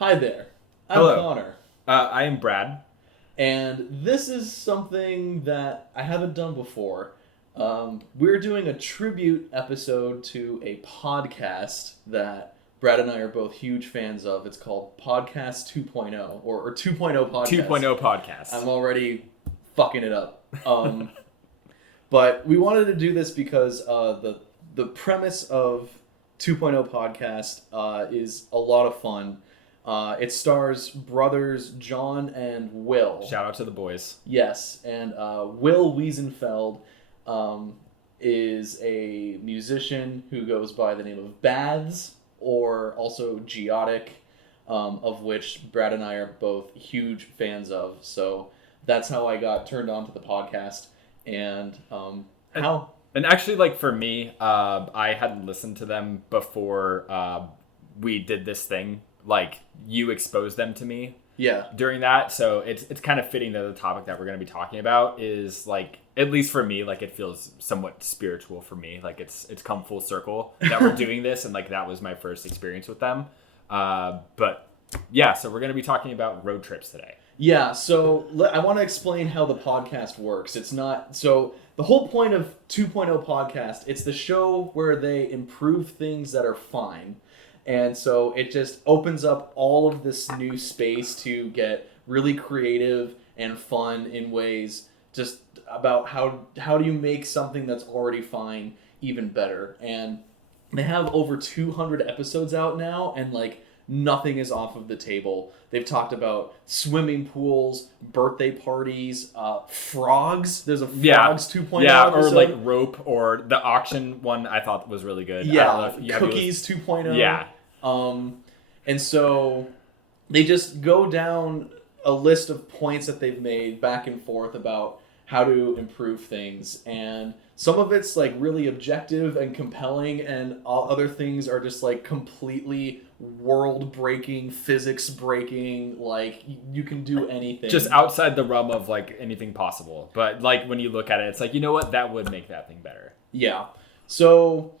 Hi there, I'm Hello. Connor, I am Brad. and this is something that I haven't done before. We're doing a tribute episode to a podcast that Brad and I are both huge fans of. It's called Podcast 2.0, or 2.0 Podcast. 2.0 podcast. I'm already fucking it up. But we wanted to do this because the premise of 2.0 Podcast is a lot of fun. It stars brothers John and Will. Shout out to the boys. Yes, and Will Wiesenfeld is a musician who goes by the name of Baths, or also Geotic, of which Brad and I are both huge fans of. So that's how I got turned on to the podcast. And how? And actually, like for me, I hadn't listened to them before we did this thing. Like you exposed them to me Yeah. during that, so it's kind of fitting that the topic that we're going to be talking about is like, at least for me, like it feels somewhat spiritual for me. Like it's come full circle that we're doing this, and like that was my first experience with them. But yeah, so we're going to be talking about road trips today. Yeah, so I want to explain how the podcast works. It's not so the whole point of 2.0 podcast, it's the show where they improve things that are fine. And so it just opens up all of this new space to get really creative and fun in ways just about how do you make something that's already fine even better. And they have over 200 episodes out now, and like nothing is off of the table. They've talked about swimming pools, birthday parties, frogs. There's a frogs 2.0 Yeah, episode. or like rope, or the auction one I thought was really good. Yeah, cookies 2.0. Yeah. And so they just go down a list of points that they've made back and forth about how to improve things, and some of it's like really objective and compelling, and all other things are just like completely world breaking, physics breaking, like you can do anything Just outside the realm of like anything possible. But like when you look at it, it's like, you know what, that would make that thing better. Yeah. So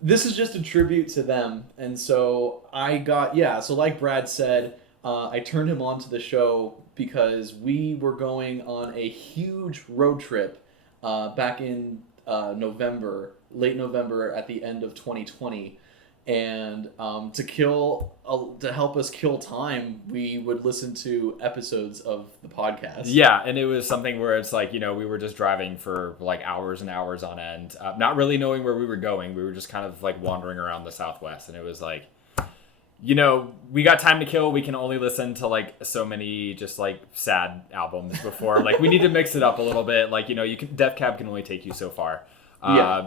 this is just a tribute to them. And so so like Brad said, I turned him on to the show because we were going on a huge road trip back in late November at the end of 2020. And to help us kill time, we would listen to episodes of the podcast. Yeah, and it was something where it's like, we were just driving for like hours and hours on end, not really knowing where we were going. We were just kind of like wandering around the Southwest, and it was like, we got time to kill. We can only listen to like so many just like sad albums before. Like we need to mix it up a little bit. Like, Death Cab can only take you so far.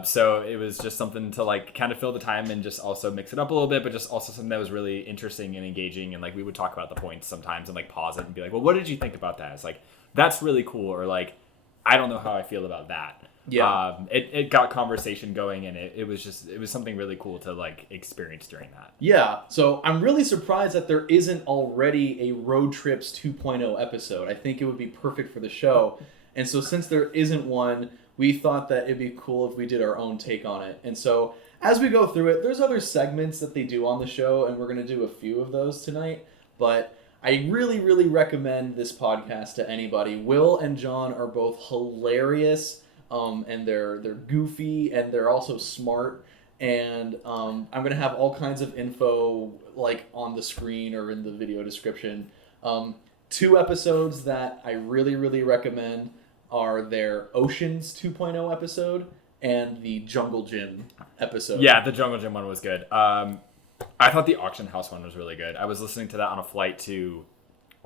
So it was just something to like kind of fill the time and just also mix it up a little bit, but just also something that was really interesting and engaging. And like we would talk about the points sometimes and like pause it and be like, well, what did you think about that? It's like, that's really cool. Or like, I don't know how I feel about that. Yeah. It got conversation going, and it was something really cool to like experience during that. Yeah, so I'm really surprised that there isn't already a Road Trips 2.0 episode. I think it would be perfect for the show. And so since there isn't one, we thought that it'd be cool if we did our own take on it. And so as we go through it, there's other segments that they do on the show, and we're going to do a few of those tonight. But I really, really recommend this podcast to anybody. Will and John are both hilarious, and they're goofy, and they're also smart. And I'm going to have all kinds of info like on the screen or in the video description. 2 episodes that I really, really recommend are their Oceans 2.0 episode and the Jungle Gym episode. Yeah, the Jungle Gym one was good. I thought the Auction House one was really good. I was listening to that on a flight to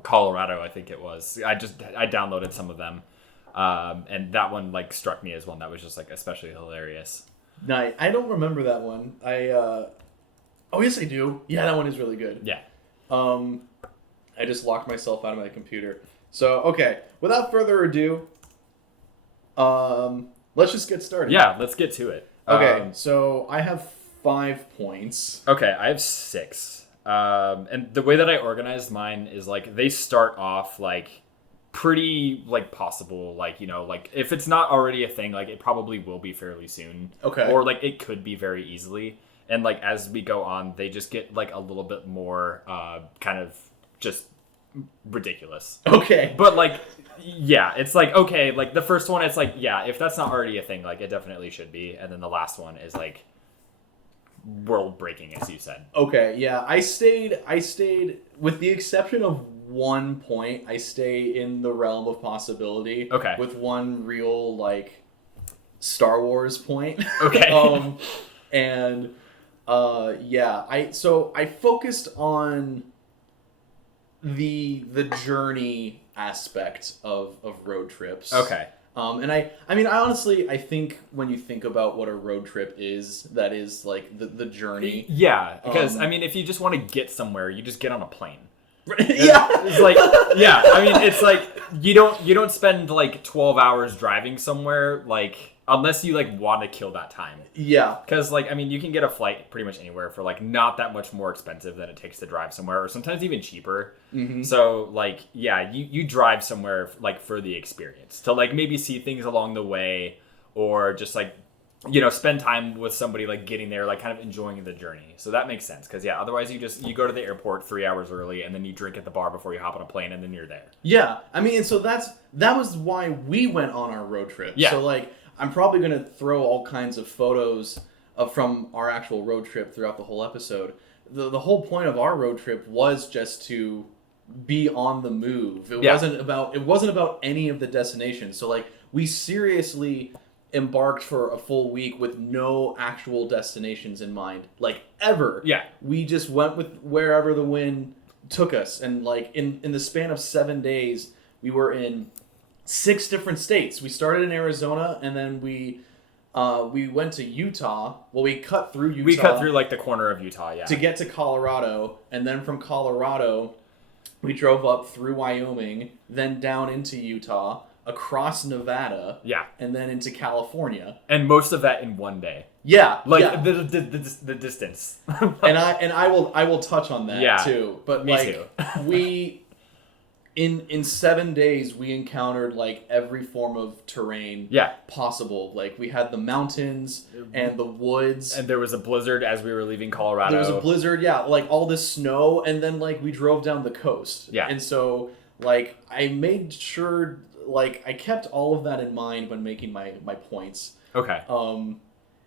Colorado, I think it was. I downloaded some of them. And that one like struck me as one that was just like especially hilarious. No, I don't remember that one. Oh yes I do. Yeah, that one is really good. Yeah. I just locked myself out of my computer. So okay, without further ado, let's just get started. Yeah, let's get to it. Okay, so I have 5 points. Okay, I have 6. And the way that I organized mine is like they start off like pretty like possible, like like if it's not already a thing, like it probably will be fairly soon. Okay. Or like it could be very easily. And like as we go on, they just get like a little bit more kind of just ridiculous. Okay. But like, yeah, it's like, okay, like the first one, it's like, yeah, if that's not already a thing, like it definitely should be. And then the last one is like world breaking, as you said. Okay, yeah, I stayed with the exception of one point, I stay in the realm of possibility. Okay. With one real like Star Wars point. Okay. And yeah, I focused on the journey aspect of road trips. Okay. And I mean, I honestly, I think when you think about what a road trip is, that is like the journey. Yeah, because I mean, if you just want to get somewhere, you just get on a plane. Yeah, it's like, yeah, I mean, it's like you don't spend like 12 hours driving somewhere, like unless you like want to kill that time. Yeah, because like I mean, you can get a flight pretty much anywhere for like not that much more expensive than it takes to drive somewhere, or sometimes even cheaper. Mm-hmm. So like, yeah, you drive somewhere like for the experience, to like maybe see things along the way, or just like, you know, spend time with somebody like getting there, like kind of enjoying the journey. So that makes sense, because yeah, otherwise you go to the airport 3 hours early and then you drink at the bar before you hop on a plane and then you're there. Yeah, I mean, and so that was why we went on our road trip. Yeah. So like, I'm probably gonna throw all kinds of photos from our actual road trip throughout the whole episode. The whole point of our road trip was just to be on the move. It wasn't about any of the destinations. So like, we seriously embarked for a full week with no actual destinations in mind, like ever. Yeah. We just went with wherever the wind took us, and like in the span of 7 days, we were in 6 different states. We started in Arizona, and then we went to Utah. Well, we cut through Utah. We cut through like the corner of Utah, yeah. To get to Colorado, and then from Colorado, we drove up through Wyoming, then down into Utah, across Nevada, yeah, and then into California. And most of that in one day. Yeah, like yeah. The distance. and I will touch on that too. But me like, too. we in 7 days we encountered like every form of terrain possible. Like, we had the mountains and the woods, and there was a blizzard as we were leaving Colorado. There was a blizzard, like all this snow, and then like we drove down the coast. Yeah. And so like I made sure, like, I kept all of that in mind when making my points. Okay.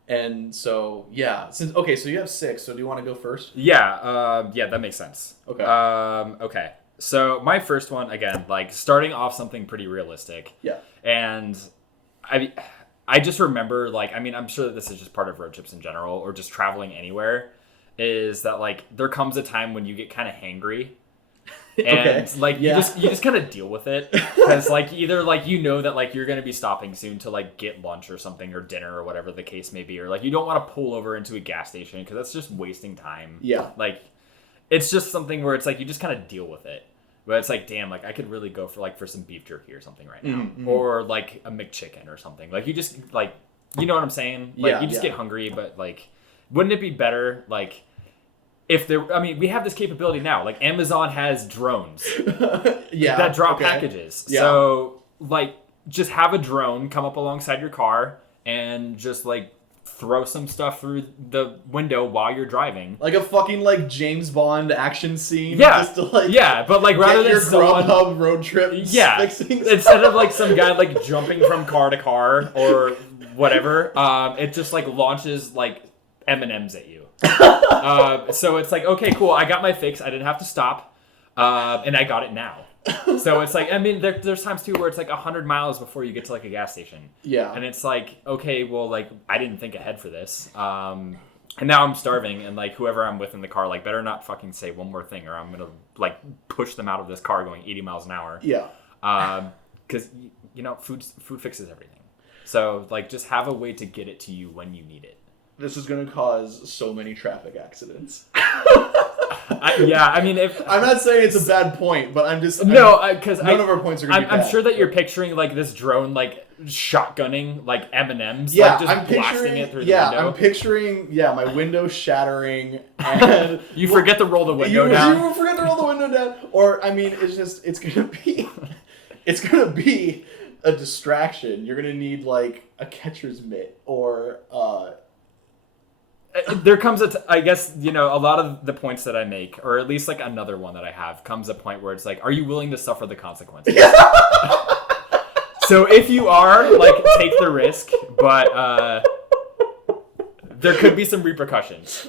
And so yeah, so you have 6. So do you want to go first? Yeah. Yeah, that makes sense. Okay. Okay. So my first one, again, like starting off something pretty realistic. Yeah. And I just remember, like, I mean, I'm sure that this is just part of road trips in general, or just traveling anywhere, is that like there comes a time when you get kind of hangry. And like you just kind of deal with it, because like either like you know that like you're gonna be stopping soon to like get lunch or something, or dinner, or whatever the case may be, or like you don't want to pull over into a gas station because that's just wasting time. Yeah, like it's just something where it's like you just kind of deal with it. But it's like, damn, like I could really go for some beef jerky or something right now, mm-hmm. or like a McChicken or something. Like you just like, you know what I'm saying? Like you just get hungry, but like, wouldn't it be better like? If there, I mean, we have this capability now. Like Amazon has drones that drop packages. Yeah. So like, just have a drone come up alongside your car and just like throw some stuff through the window while you're driving, like a fucking like James Bond action scene. Yeah, just to, like, but like rather than your someone Grubhub road trip, instead of like some guy like jumping from car to car or whatever, it just like launches like M&Ms at you. So it's like, okay, cool, I got my fix, I didn't have to stop, and I got it now. So it's like, I mean, there's times too where it's like 100 miles before you get to like a gas station. Yeah. And it's like, okay, well, like I didn't think ahead for this. And now I'm starving, and like whoever I'm with in the car, like better not fucking say one more thing, or I'm gonna like push them out of this car going 80 miles an hour. Yeah. Because you know, food fixes everything. So like, just have a way to get it to you when you need it. This is going to cause so many traffic accidents. I mean, if I'm not saying it's a bad point, but I'm just because none of our points are going to be bad. I'm sure that you're picturing like this drone like shotgunning like M&Ms, yeah, like just blasting it through the window. I'm picturing my window shattering, and you forget to roll the window down. You forget to roll the window down, or I mean, it's gonna be a distraction. You're gonna need like a catcher's mitt, or There comes I guess, a lot of the points that I make, or at least like another one that I have, comes a point where it's like, are you willing to suffer the consequences? So if you are, like, take the risk, but there could be some repercussions.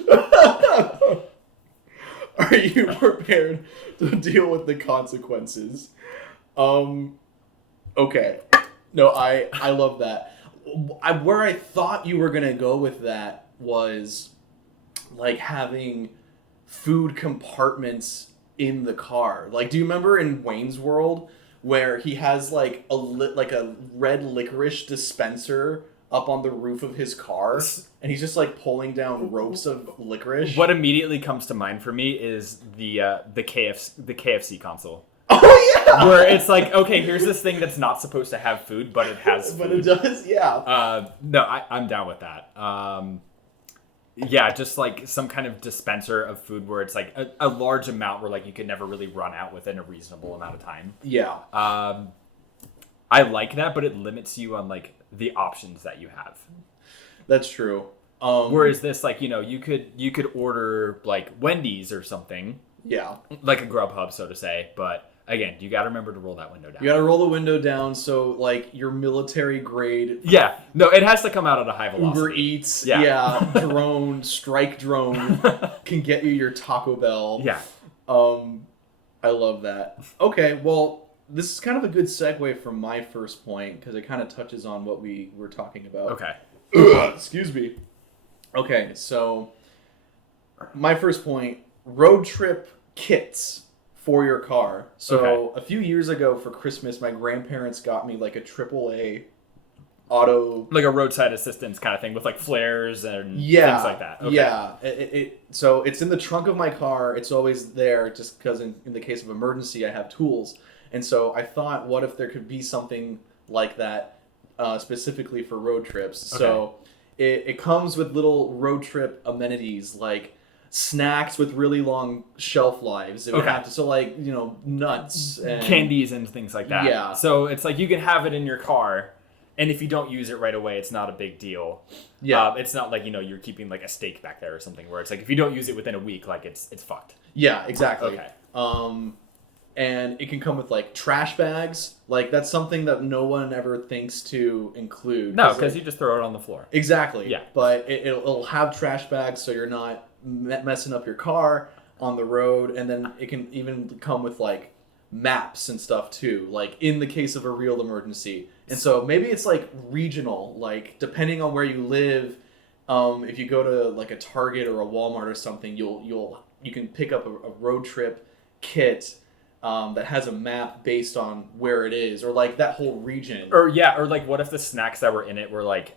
Are you prepared to deal with the consequences? Okay. No, I love that. Where I thought you were gonna go with that was like having food compartments in the car. Like, do you remember in Wayne's World where he has like a red licorice dispenser up on the roof of his car, and he's just like pulling down ropes of licorice? What immediately comes to mind for me is the KFC console. Oh yeah, where it's like, okay, here's this thing that's not supposed to have food, but it has food. But it does, yeah. No, I'm down with that. Yeah, just like some kind of dispenser of food where it's like a large amount where like you could never really run out within a reasonable amount of time. Yeah. I like that, but it limits you on like the options that you have. That's true. Whereas this, like, you could order like Wendy's or something. Yeah. Like a Grubhub, so to say, but again, you got to remember to roll that window down. You got to roll the window down so, like, your military grade... Yeah. No, it has to come out at a high velocity. Uber Eats, yeah strike drone can get you your Taco Bell. Yeah. I love that. Okay, well, this is kind of a good segue from my first point, because it kind of touches on what we were talking about. Okay. Excuse me. Okay, so my first point, road trip kits for your car. So A few years ago for Christmas, my grandparents got me like a AAA auto, like a roadside assistance kind of thing with like flares and things like that. Okay. Yeah. So it's in the trunk of my car. It's always there just because in the case of emergency, I have tools. And so I thought, what if there could be something like that specifically for road trips? Okay. So it comes with little road trip amenities like snacks with really long shelf lives. It would have to, so like, nuts and candies and things like that. Yeah. So it's like you can have it in your car, and if you don't use it right away, it's not a big deal. Yeah. It's not like, you're keeping like a steak back there or something where it's like if you don't use it within a week, like it's fucked. Yeah, exactly. Okay. And it can come with like trash bags. Like that's something that no one ever thinks to include. No, because you just throw it on the floor. Exactly. Yeah. But it'll have trash bags so you're not messing up your car on the road, and then it can even come with like maps and stuff too, like in the case of a real emergency. And so maybe it's like regional, like depending on where you live. If you go to like a Target or a Walmart or something, you can pick up a road trip kit that has a map based on where it is, or like that whole region. Or like what if the snacks that were in it were like,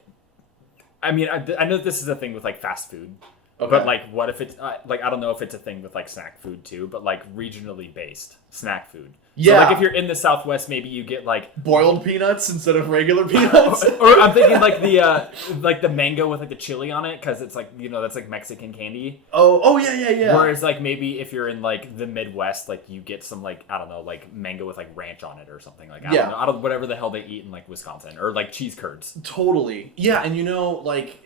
I mean, I know this is a thing with like fast food. Okay. But like, what if it's like, I don't know if it's a thing with like snack food too, but like regionally based snack food. Yeah. So like if you're in the Southwest, maybe you get like boiled peanuts instead of regular peanuts. Or I'm thinking like the mango with like the chili on it, because it's like, that's like Mexican candy. Oh yeah. Whereas like maybe if you're in like the Midwest, like you get some like, I don't know, like mango with like ranch on it or something like that. I don't know, whatever the hell they eat in like Wisconsin, or like cheese curds. Totally. Yeah, and like.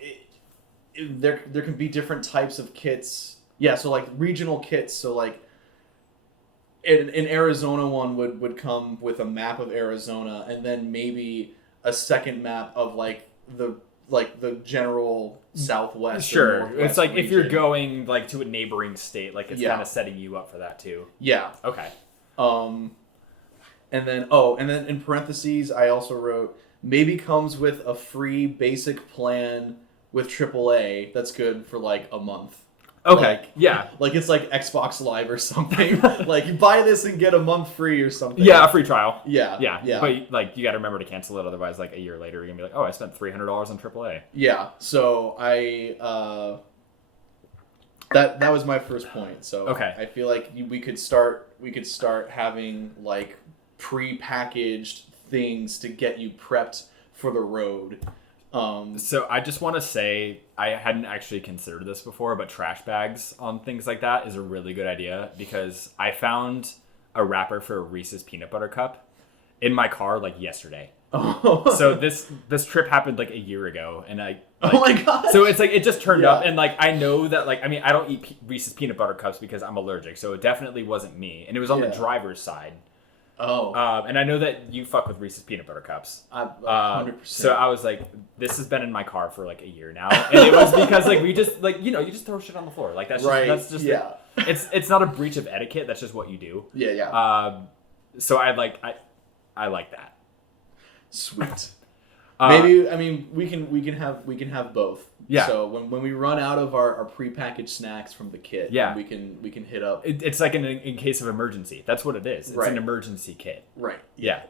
There can be different types of kits. Yeah, so like regional kits. So like in Arizona, one would come with a map of Arizona, and then maybe a second map of like the general Southwest. Sure, it's like region. If you're going like to a neighboring state, like it's kind of setting you up for that too. Yeah. Okay. And then in parentheses, I also wrote maybe comes with a free basic plan with AAA that's good for like a month. Okay. Like it's like Xbox Live or something. Like you buy this and get a month free or something. Yeah, a free trial. Yeah. But like you got to remember to cancel it, otherwise like a year later you're gonna be like, oh, I spent $300 on AAA. Yeah. So that was my first point. So okay. I feel like we could start having like pre-packaged things to get you prepped for the road. So I just want to say, I hadn't actually considered this before, but trash bags on things like that is a really good idea, because I found a wrapper for a Reese's peanut butter cup in my car like yesterday. Oh. So this trip happened like a year ago, and Oh my god. so it's like it just turned Yeah. up, and like I know that like I mean I don't eat Reese's peanut butter cups because I'm allergic, so it definitely wasn't me, and it was on the Yeah. driver's side. Oh. And I know that you fuck with Reese's peanut butter cups. 100%. So I was like, this has been in my car for like a year now, and it was because like we just like you just throw shit on the floor, like that's just yeah. It's not a breach of etiquette. That's just what you do. Yeah. So I like that. Sweet. Maybe we can have both. Yeah. So when we run out of our prepackaged snacks from the kit, yeah, we can hit up. It's like in case of emergency. That's what it is. It's an emergency kit. Right. Yeah.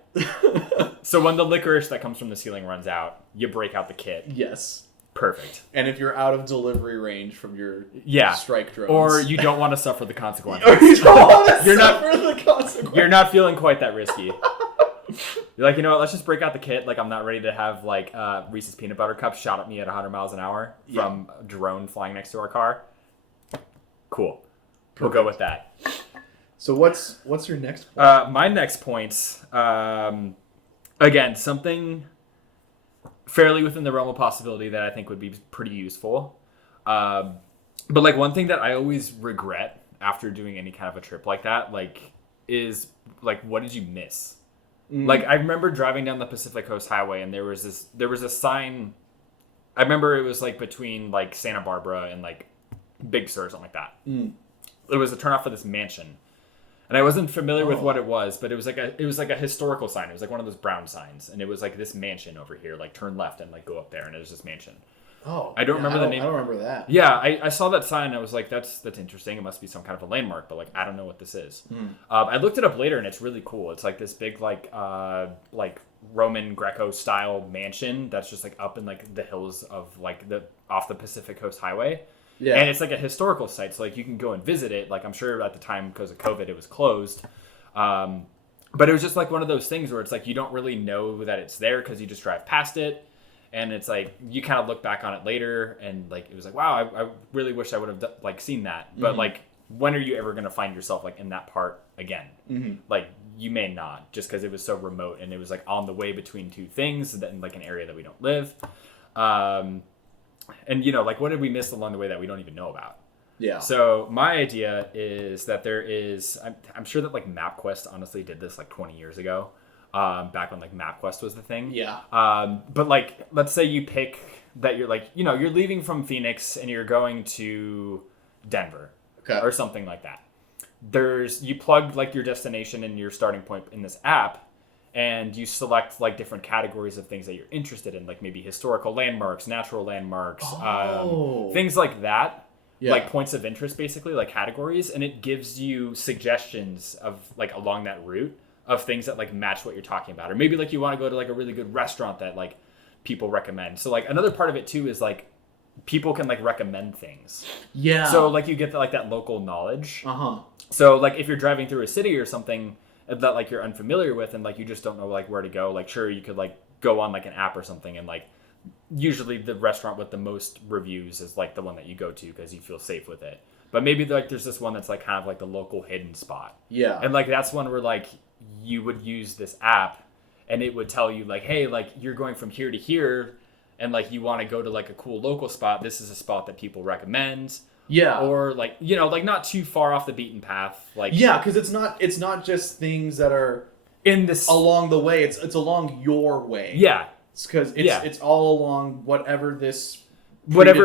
So when the licorice that comes from the ceiling runs out, you break out the kit. Yes. Perfect. And if you're out of delivery range from your strike drones, or you don't want to suffer the consequences, or you don't want to suffer the consequences, you're not feeling quite that risky. You're like, you know what? Let's just break out the kit. Like, I'm not ready to have like Reese's peanut butter cups shot at me at 100 miles an hour from a drone flying next to our car. Cool. Perfect. We'll go with that. So what's your next point? My next points, again, something fairly within the realm of possibility that I think would be pretty useful. But like one thing that I always regret after doing any kind of a trip like that, like, is like, what did you miss? Like, I remember driving down the Pacific Coast Highway, and there was a sign. I remember it was like between like Santa Barbara and like Big Sur or something like that. It was a turnoff for this mansion, and I wasn't familiar with what it was, but it was like a historical sign. It was like one of those brown signs, and it was like this mansion over here, like turn left and like go up there, and it was this mansion. Oh, I don't remember the name. I don't remember that. Yeah, I saw that sign. And I was like, that's interesting. It must be some kind of a landmark, but like I don't know what this is. I looked it up later, and it's really cool. It's like this big like Roman Greco style mansion that's just like up in like the hills of like off the Pacific Coast Highway. Yeah, and it's like a historical site, so like you can go and visit it. Like I'm sure at the time because of COVID, it was closed. But it was just like one of those things where it's like you don't really know that it's there because you just drive past it. And it's like you kind of look back on it later, and like it was like, wow, I really wish I would have like seen that. But like, when are you ever going to find yourself like in that part again? Like you may not, just because it was so remote and it was like on the way between two things, that in like an area that we don't live. And you know, like what did we miss along the way that we don't even know about? Yeah. So my idea is that there is, I'm sure that like MapQuest honestly did this like 20 years ago. Back when like MapQuest was the thing. Yeah. But like, let's say you pick that you're like, you know, you're leaving from Phoenix and you're going to Denver, or something like that. You plug like your destination and your starting point in this app, and you select like different categories of things that you're interested in, like maybe historical landmarks, natural landmarks, things like that. Yeah. Like points of interest, basically, like categories, and it gives you suggestions of like along that route of things that like match what you're talking about. Or maybe like you want to go to like a really good restaurant that like people recommend. So like another part of it too is like people can like recommend things. Yeah. So like you get like that local knowledge. So like if you're driving through a city or something that like you're unfamiliar with and like you just don't know like where to go, like sure you could like go on like an app or something, and like usually the restaurant with the most reviews is like the one that you go to because you feel safe with it. But maybe like there's this one that's like kind of like the local hidden spot. Yeah. And like that's one where like you would use this app and it would tell you like, hey, like you're going from here to here and like you want to go to like a cool local spot. This is a spot that people recommend. Yeah. Or like, you know, like not too far off the beaten path. Like, yeah, because it's not just things that are in this along the way. It's along your way. Yeah. Because it's all along whatever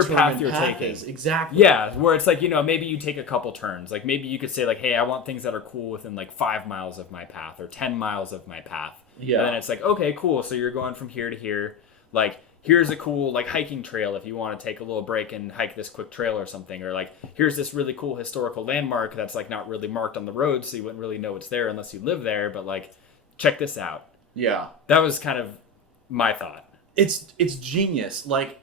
path you're taking is. Exactly. Yeah, where it's like, you know, maybe you take a couple turns. Like maybe you could say like, hey, I want things that are cool within like 5 miles of my path or 10 miles of my path. Yeah. And then it's like, okay, cool. So you're going from here to here. Like here's a cool like hiking trail if you want to take a little break and hike this quick trail or something. Or like here's this really cool historical landmark that's like not really marked on the road, so you wouldn't really know it's there unless you live there. But like, check this out. Yeah. That was kind of my thought. It's genius. Like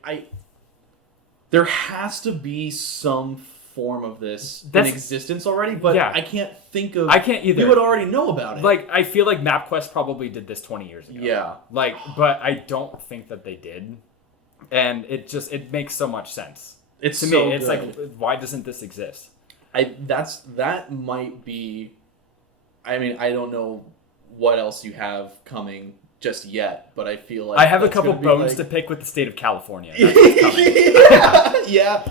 there has to be some form of this in existence already, but yeah. I can't either. You would already know about it. Like I feel like MapQuest probably did this 20 years ago. Yeah. Like, but I don't think that they did, and it makes so much sense. It's to so me. It's good. Like, why doesn't this exist? That might be. I mean, I don't know what else you have coming just yet, but I feel like I have a that's couple gonna be, bones like... to pick with the state of California. That's what's coming. yeah.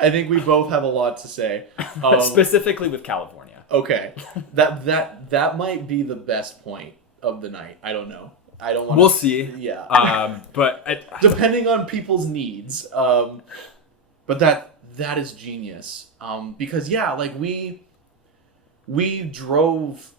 I think we both have a lot to say. Specifically with California. Okay, that might be the best point of the night. I don't know. I don't want. We'll see. Yeah. Depending on people's needs. But that is genius. Because like we drove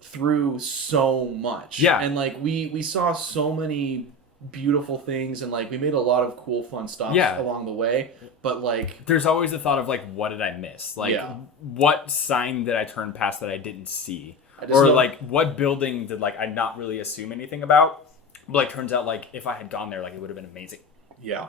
through so much. Yeah. And like we saw so many beautiful things, and like we made a lot of cool fun stops along the way, but like there's always the thought of like, what did I miss? Like what sign did I turn past that I didn't see? Or like what building did like I not really assume anything about? But like turns out like if I had gone there, like it would have been amazing. Yeah.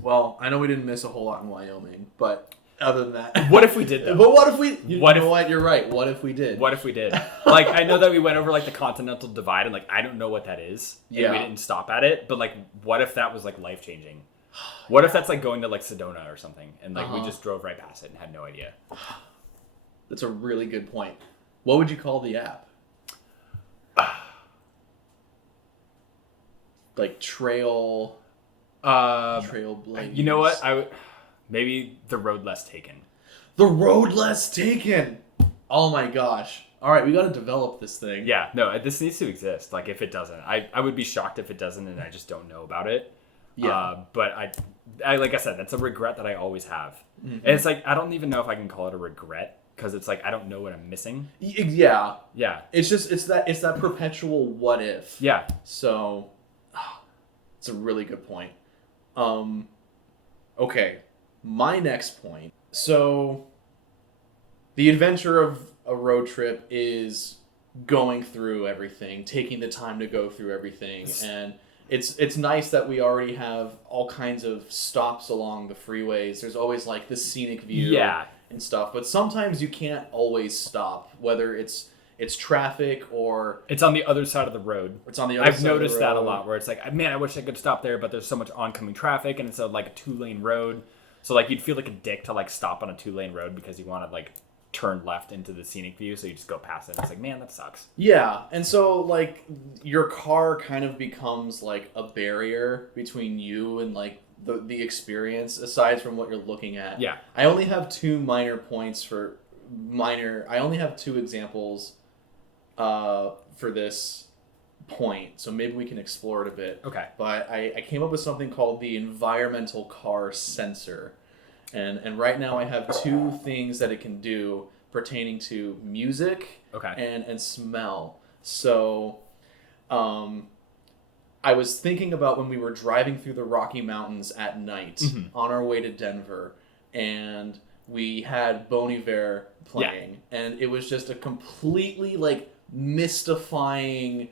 Well, I know we didn't miss a whole lot in Wyoming, but other than that, what if we did though? But what if we? You know what? You're right. What if we did? What if we did? Like I know that we went over like the Continental Divide, and like I don't know what that is. Yeah. And we didn't stop at it, but like what if that was like life changing? What if that's like going to like Sedona or something, and like we just drove right past it and had no idea? That's a really good point. What would you call the app? Like Trail Blaze. You know what? Maybe The Road Less Taken. The Road Less Taken. Oh my gosh. All right, we got to develop this thing. Yeah, no, this needs to exist. Like if it doesn't, I would be shocked if it doesn't, and I just don't know about it. Yeah. But I like I said, that's a regret that I always have. Mm-hmm. And it's like I don't even know if I can call it a regret. Because it's like I don't know what I'm missing. Yeah. Yeah. It's that perpetual what if. Yeah. So, it's a really good point. Okay, my next point. So, the adventure of a road trip is going through everything, taking the time to go through everything, and it's nice that we already have all kinds of stops along the freeways. There's always like this scenic view. Yeah. And stuff, but sometimes you can't always stop, whether it's traffic or it's on the other side of the road. It's on the other side I've noticed of the road. that a lot, where it's like, man, I wish I could stop there, but there's so much oncoming traffic, and it's like a 2-lane road. So like you'd feel like a dick to like stop on a 2-lane road because you want to like turn left into the scenic view, so you just go past it. It's like, man, that sucks. Yeah, and so like your car kind of becomes like a barrier between you and like the experience, aside from what you're looking at. Yeah. I only have two examples for this point, so maybe we can explore it a bit. Okay. But I came up with something called the environmental car sensor. And right now I have two things that it can do pertaining to music and smell. So I was thinking about when we were driving through the Rocky Mountains at night on our way to Denver, and we had Bon Iver playing, and it was just a completely like mystifying,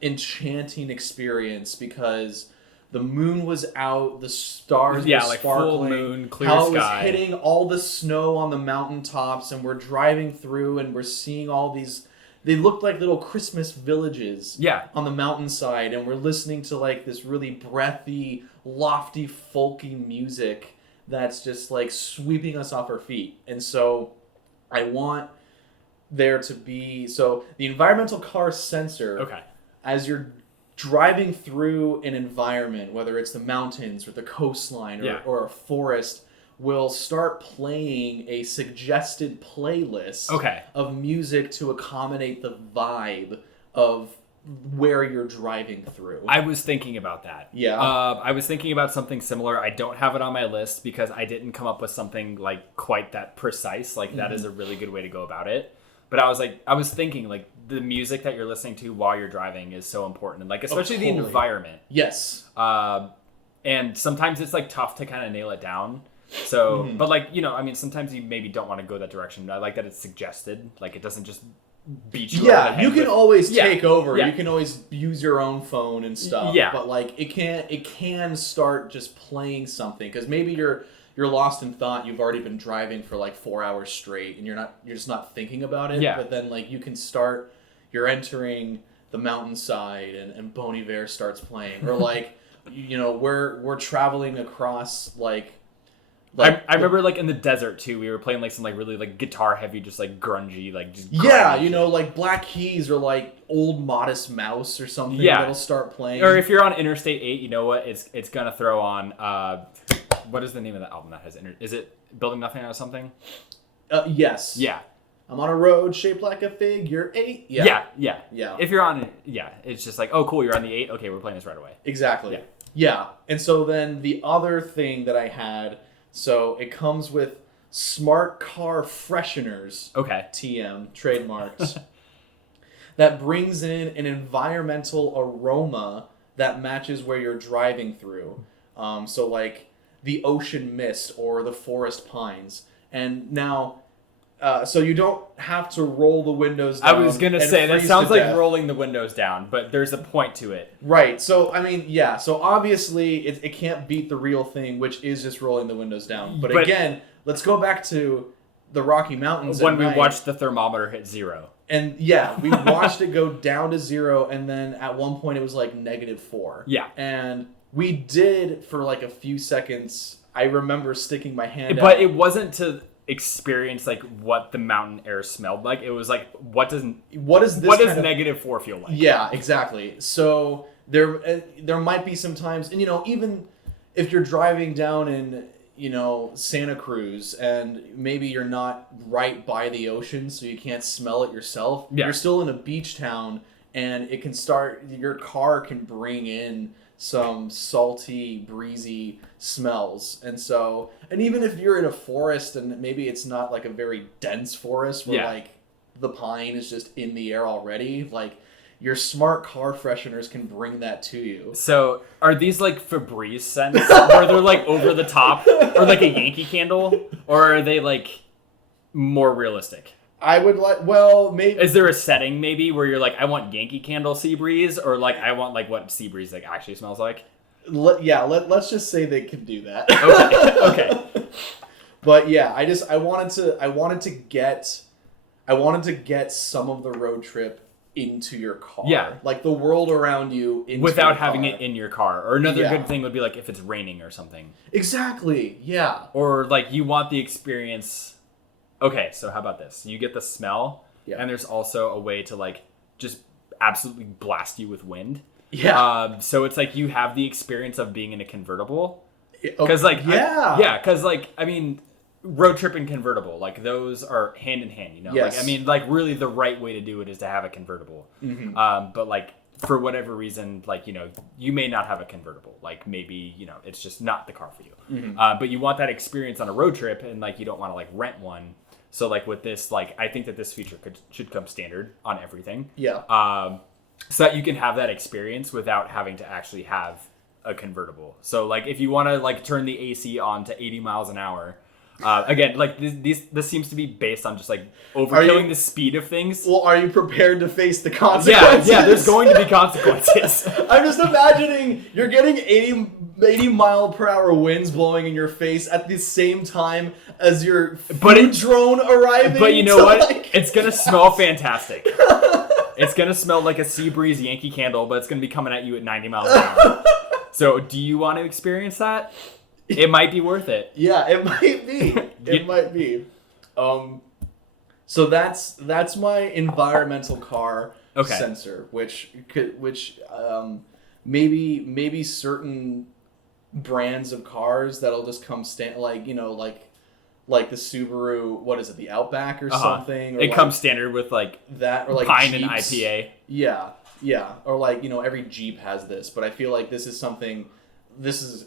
enchanting experience because the moon was out, the stars were like sparkling, full moon, clear how sky. it was hitting all the snow on the mountaintops, and we're driving through and we're seeing all these. They looked like little Christmas villages on the mountainside, and we're listening to like this really breathy, lofty, folky music that's just like sweeping us off our feet. And so I want there to be... So the environmental car sensor, as you're driving through an environment, whether it's the mountains or the coastline or a forest, will start playing a suggested playlist of music to accommodate the vibe of where you're driving through. I was thinking about that. Yeah. I was thinking about something similar. I don't have it on my list because I didn't come up with something like quite that precise. Like that is a really good way to go about it. But I was thinking like the music that you're listening to while you're driving is so important, and like especially the environment. Yes. And sometimes it's like tough to kind of nail it down. So, but like, you know, I mean, sometimes you maybe don't want to go that direction. I like that it's suggested. Like, it doesn't just beat you over the head. You can always take over. Yeah. You can always use your own phone and stuff. Yeah. But like, it can start just playing something, because maybe you're lost in thought. You've already been driving for like 4 hours straight, and you're just not thinking about it. Yeah. But then like you can start. You're entering the mountainside, and Bon Iver starts playing, or like, you know, we're traveling across like Like, I remember like in the desert too, we were playing like some like really like guitar heavy, just like grungy, like just yeah, grindy you know, shit. like Black Keys or like Old Modest Mouse or something Yeah. that'll start playing. Or if you're on Interstate 8, you know what? It's gonna throw on what is the name of the album that has is it Building Nothing Out of Something? Yes. Yeah. I'm on a road shaped like a figure 8. Yeah. Yeah. If you're on it's just like, oh cool, you're on the 8. Okay, we're playing this right away. Exactly. Yeah. And so then the other thing that I had, so it comes with smart car fresheners. Okay. TM, trademarked. That brings in an environmental aroma that matches where you're driving through. So like the ocean mist or the forest pines. And now, so you don't have to roll the windows down. I was gonna say that sounds like rolling the windows down, but there's a point to it. Right. So I mean, yeah. So obviously, it can't beat the real thing, which is just rolling the windows down. But again, let's go back to the Rocky Mountains when we watched the thermometer hit 0. And yeah, we watched it go down to 0, and then at one point it was like -4. Yeah. And we did for like a few seconds. I remember sticking my hand out. But it wasn't to experience like what the mountain air smelled like. It was like what does -4 feel like? Yeah, exactly. So there might be some times, and you know, even if you're driving down in, you know, Santa Cruz and maybe you're not right by the ocean so you can't smell it yourself, you're still in a beach town, and it can start, your car can bring in some salty, breezy smells. And so, and even if you're in a forest and maybe it's not like a very dense forest where like the pine is just in the air already, like your smart car fresheners can bring that to you. So are these like Febreze scents where they're like over the top, or like a Yankee Candle, or are they like more realistic? I would like, well, maybe. Is there a setting maybe where you're like, I want Yankee Candle sea breeze, or like I want like what sea breeze like actually smells like? Let's just say they can do that. Okay. But yeah, I wanted to get some of the road trip into your car. Yeah. Like the world around you into without your having car. it in your car. Or another good thing would be like if it's raining or something. Exactly. Yeah. Or like you want the experience. Okay, so how about this? You get the smell, and there's also a way to like just absolutely blast you with wind. Yeah. So it's like you have the experience of being in a convertible. Because I mean, road trip and convertible, like those are hand in hand, you know? Yes. Like, I mean, like really the right way to do it is to have a convertible. Mm-hmm. But like for whatever reason, like, you know, you may not have a convertible. Like maybe, you know, it's just not the car for you. Mm-hmm. But you want that experience on a road trip, and like you don't want to like rent one. So like with this, like I think that this feature should come standard on everything. Yeah. So that you can have that experience without having to actually have a convertible. So like if you want to like turn the AC on to 80 miles an hour, again, like this seems to be based on just like overkilling the speed of things. Well, are you prepared to face the consequences? Yeah, there's going to be consequences. I'm just imagining you're getting 80 mile per hour winds blowing in your face at the same time as your drone arriving. But you know what? It's gonna smell fantastic. It's gonna smell like a sea breeze Yankee Candle, but it's gonna be coming at you at 90 miles an hour. So, do you want to experience that? It might be worth it. Yeah, it might be. It might be. So that's my environmental car sensor, which maybe certain brands of cars that'll just come like, you know, like the Subaru, what is it, the Outback or something? Or it comes standard with like that, or like Pine Jeeps. and IPA. Yeah, or like, you know, every Jeep has this, but I feel like this is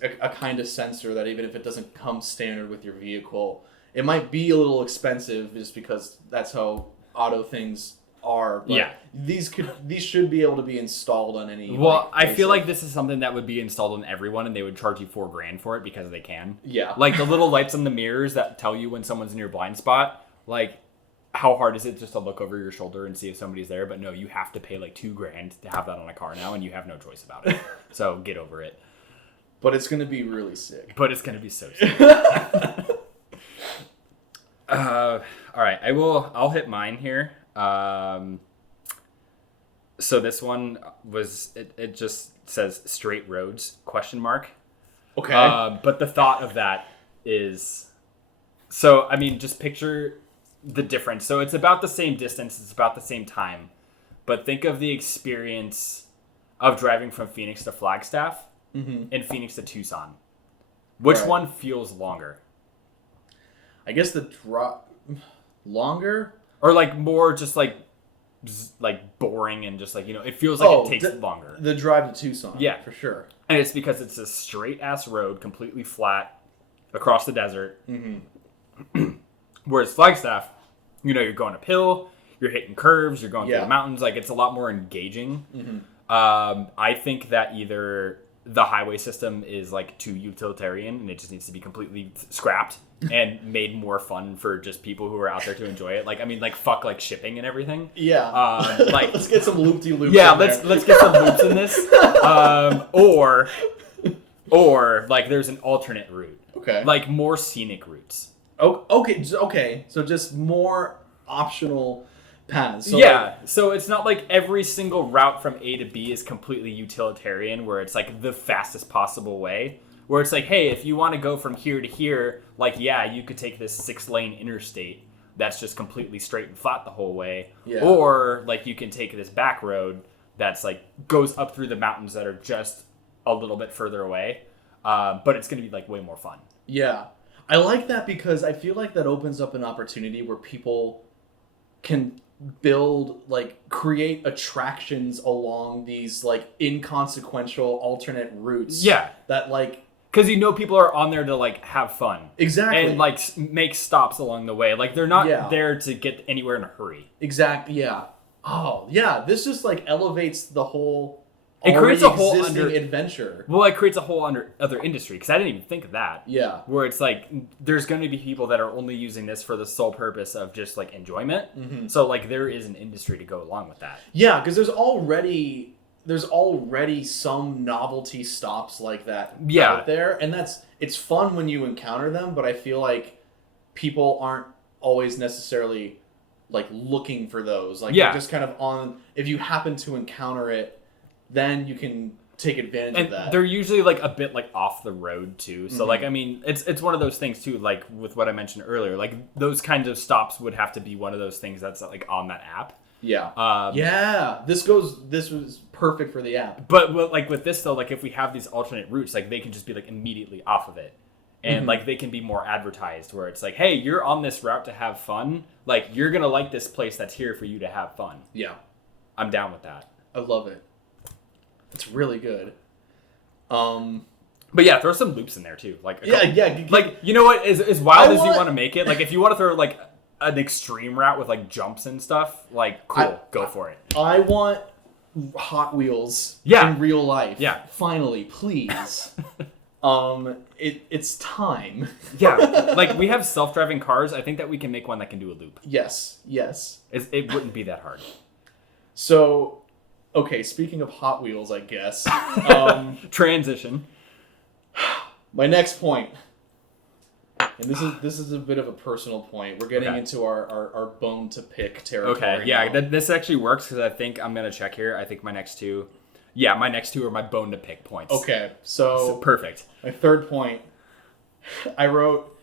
a kind of sensor that even if it doesn't come standard with your vehicle, it might be a little expensive just because that's how auto things are. But these should be able to be installed on any. Well, I feel like this is something that would be installed on everyone, and they would charge you $4,000 for it because they can. Yeah. Like the little lights on the mirrors that tell you when someone's in your blind spot. Like, how hard is it just to look over your shoulder and see if somebody's there? But no, you have to pay like $2,000 to have that on a car now, and you have no choice about it. So get over it. But it's gonna be really sick. But it's gonna be so sick. All right, I'll hit mine here. So this one was it just says straight roads ? Okay. But the thought of that is, so, I mean, just picture the difference. So it's about the same distance. It's about the same time. But think of the experience of driving from Phoenix to Flagstaff and Phoenix to Tucson. Which one feels longer? I guess longer? Or like more just like boring and just like, it feels like it takes longer. The drive to Tucson. Yeah. For sure. And it's because it's a straight ass road, completely flat across the desert. Whereas Flagstaff, you're going uphill, you're hitting curves, you're going through the mountains. Like, it's a lot more engaging. I think that either the highway system is like too utilitarian and it just needs to be completely scrapped and made more fun for just people who are out there to enjoy it. Like, I mean, like, fuck like shipping and everything. Yeah. Like, let's get some loop-de-loops. Yeah, let's get some loops in this. Or like there's an alternate route. Okay. Like more scenic routes. Oh, okay. So just more optional paths. So so it's not like every single route from A to B is completely utilitarian where it's like the fastest possible way. Where it's like, hey, if you want to go from here to here, like, you could take this 6-lane interstate that's just completely straight and flat the whole way. Yeah. Or like you can take this back road that's like goes up through the mountains that are just a little bit further away. But it's going to be like way more fun. Yeah. I like that because I feel like that opens up an opportunity where people can create attractions along these like inconsequential alternate routes. Yeah. That like, because people are on there to like have fun. Exactly. And like make stops along the way. Like they're not there to get anywhere in a hurry. Exactly. Yeah. Oh yeah. This just like elevates the whole. It creates a whole adventure. Well, it creates a whole other industry because I didn't even think of that. Yeah. Where it's like there's going to be people that are only using this for the sole purpose of just like enjoyment. So like there is an industry to go along with that. Yeah, because there's already some novelty stops like that out there, and it's fun when you encounter them. But I feel like people aren't always necessarily like looking for those. Like they're just kind of on. If you happen to encounter it, then you can take advantage of that. They're usually like a bit like off the road too. So like, I mean, it's one of those things too, like with what I mentioned earlier, like those kinds of stops would have to be one of those things that's like on that app. Yeah. This was perfect for the app. But like with this though, like if we have these alternate routes, like they can just be like immediately off of it. And like they can be more advertised where it's like, hey, you're on this route to have fun. Like you're going to like this place that's here for you to have fun. Yeah. I'm down with that. I love it. It's really good. But yeah, throw some loops in there too. Like like you know what? As wild as you want to make it, like if you want to throw like an extreme route with like jumps and stuff, like cool, go for it. I want Hot Wheels in real life. Yeah. Finally, please. It's time. Like we have self-driving cars. I think that we can make one that can do a loop. Yes. It wouldn't be that hard. So, okay, speaking of Hot Wheels, I guess. Transition. My next point, and this is a bit of a personal point. We're getting into our bone to pick territory. Okay, yeah, this actually works because I think I'm gonna check here. I think my next two are my bone to pick points. Okay, so perfect. My third point, I wrote,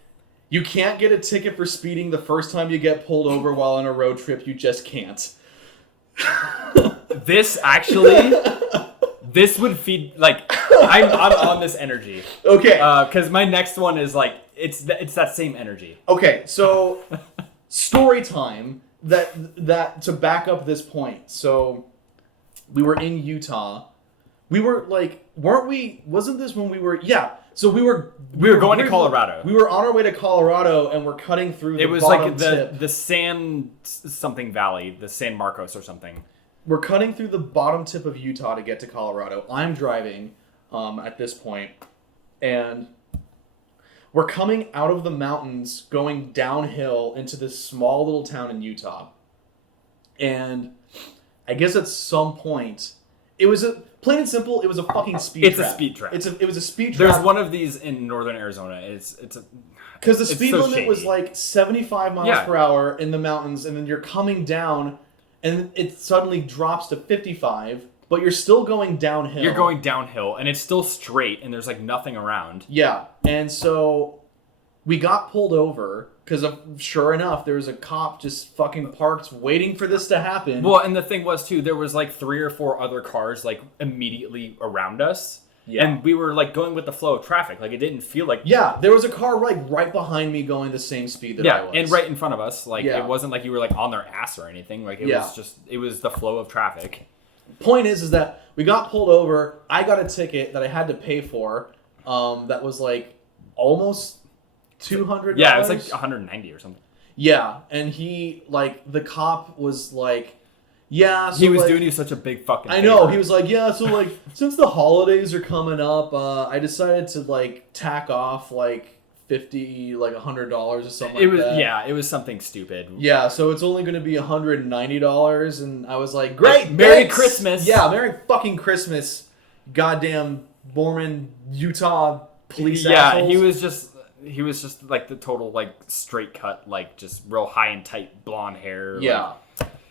you can't get a ticket for speeding the first time you get pulled over while on a road trip. You just can't. This would feed like I'm on this energy. Okay. Because my next one is like it's that same energy. Okay, so story time that to back up this point. So we were in Utah. We were like, weren't we? Wasn't this when we were? Yeah. So we were going to Colorado. We were on our way to Colorado, and we're cutting through. It was like the San something Valley, the San Marcos or something. We're cutting through the bottom tip of Utah to get to Colorado. I'm driving at this point, and we're coming out of the mountains, going downhill into this small little town in Utah. And I guess at some point, it was plain and simple, it was a fucking speed trap. It's a speed trap. It was a speed trap. There's one of these in northern Arizona. Because the speed limit was like 75 miles per hour in the mountains, and then you're coming down, and it suddenly drops to 55, but you're still going downhill. You're going downhill, and it's still straight, and there's like nothing around. Yeah, and so we got pulled over because sure enough, there was a cop just fucking parked waiting for this to happen. Well, and the thing was too, there was like 3 or 4 other cars like immediately around us. Yeah. And we were like going with the flow of traffic. Like it didn't feel like... Yeah, there was a car like right behind me going the same speed that I was. Yeah, and right in front of us. Like it wasn't like you were like on their ass or anything. Like it was the flow of traffic. Point is that we got pulled over. I got a ticket that I had to pay for. That was like almost $200. Yeah, it was like $190 or something. Yeah, and the cop was like, yeah, so he was like, doing you such a big fucking favor. I know. He was like, yeah, so like since the holidays are coming up, I decided to like tack off like $100 or something like that. Yeah, it was something stupid. Yeah, so it's only going to be $190, and I was like, great, Merry Christmas. Yeah, Merry fucking Christmas, goddamn Mormon, Utah police assholes. He was just like the total like straight cut, like just real high and tight blonde hair. Yeah.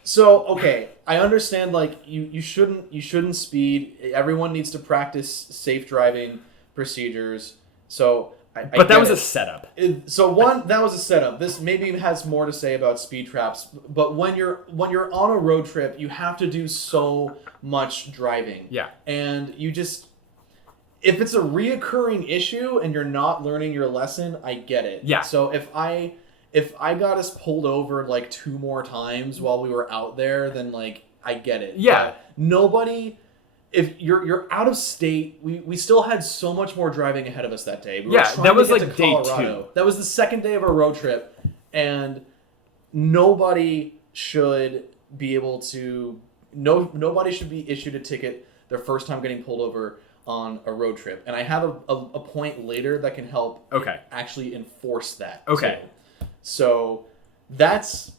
So, okay, I understand, like, you shouldn't speed. Everyone needs to practice safe driving procedures. So, But that was a setup. That was a setup. This maybe has more to say about speed traps. But when you're on a road trip, you have to do so much driving. Yeah. And if it's a reoccurring issue and you're not learning your lesson, I get it. Yeah. So if I got us pulled over like 2 more times while we were out there, then like I get it. Yeah. But nobody. If you're out of state, we still had so much more driving ahead of us that day. That was like day 2. That was the second day of our road trip, and nobody should be able to. Nobody should be issued a ticket their first time getting pulled over on a road trip. And I have a point later that can help. Okay. Actually enforce that. Okay. So that's.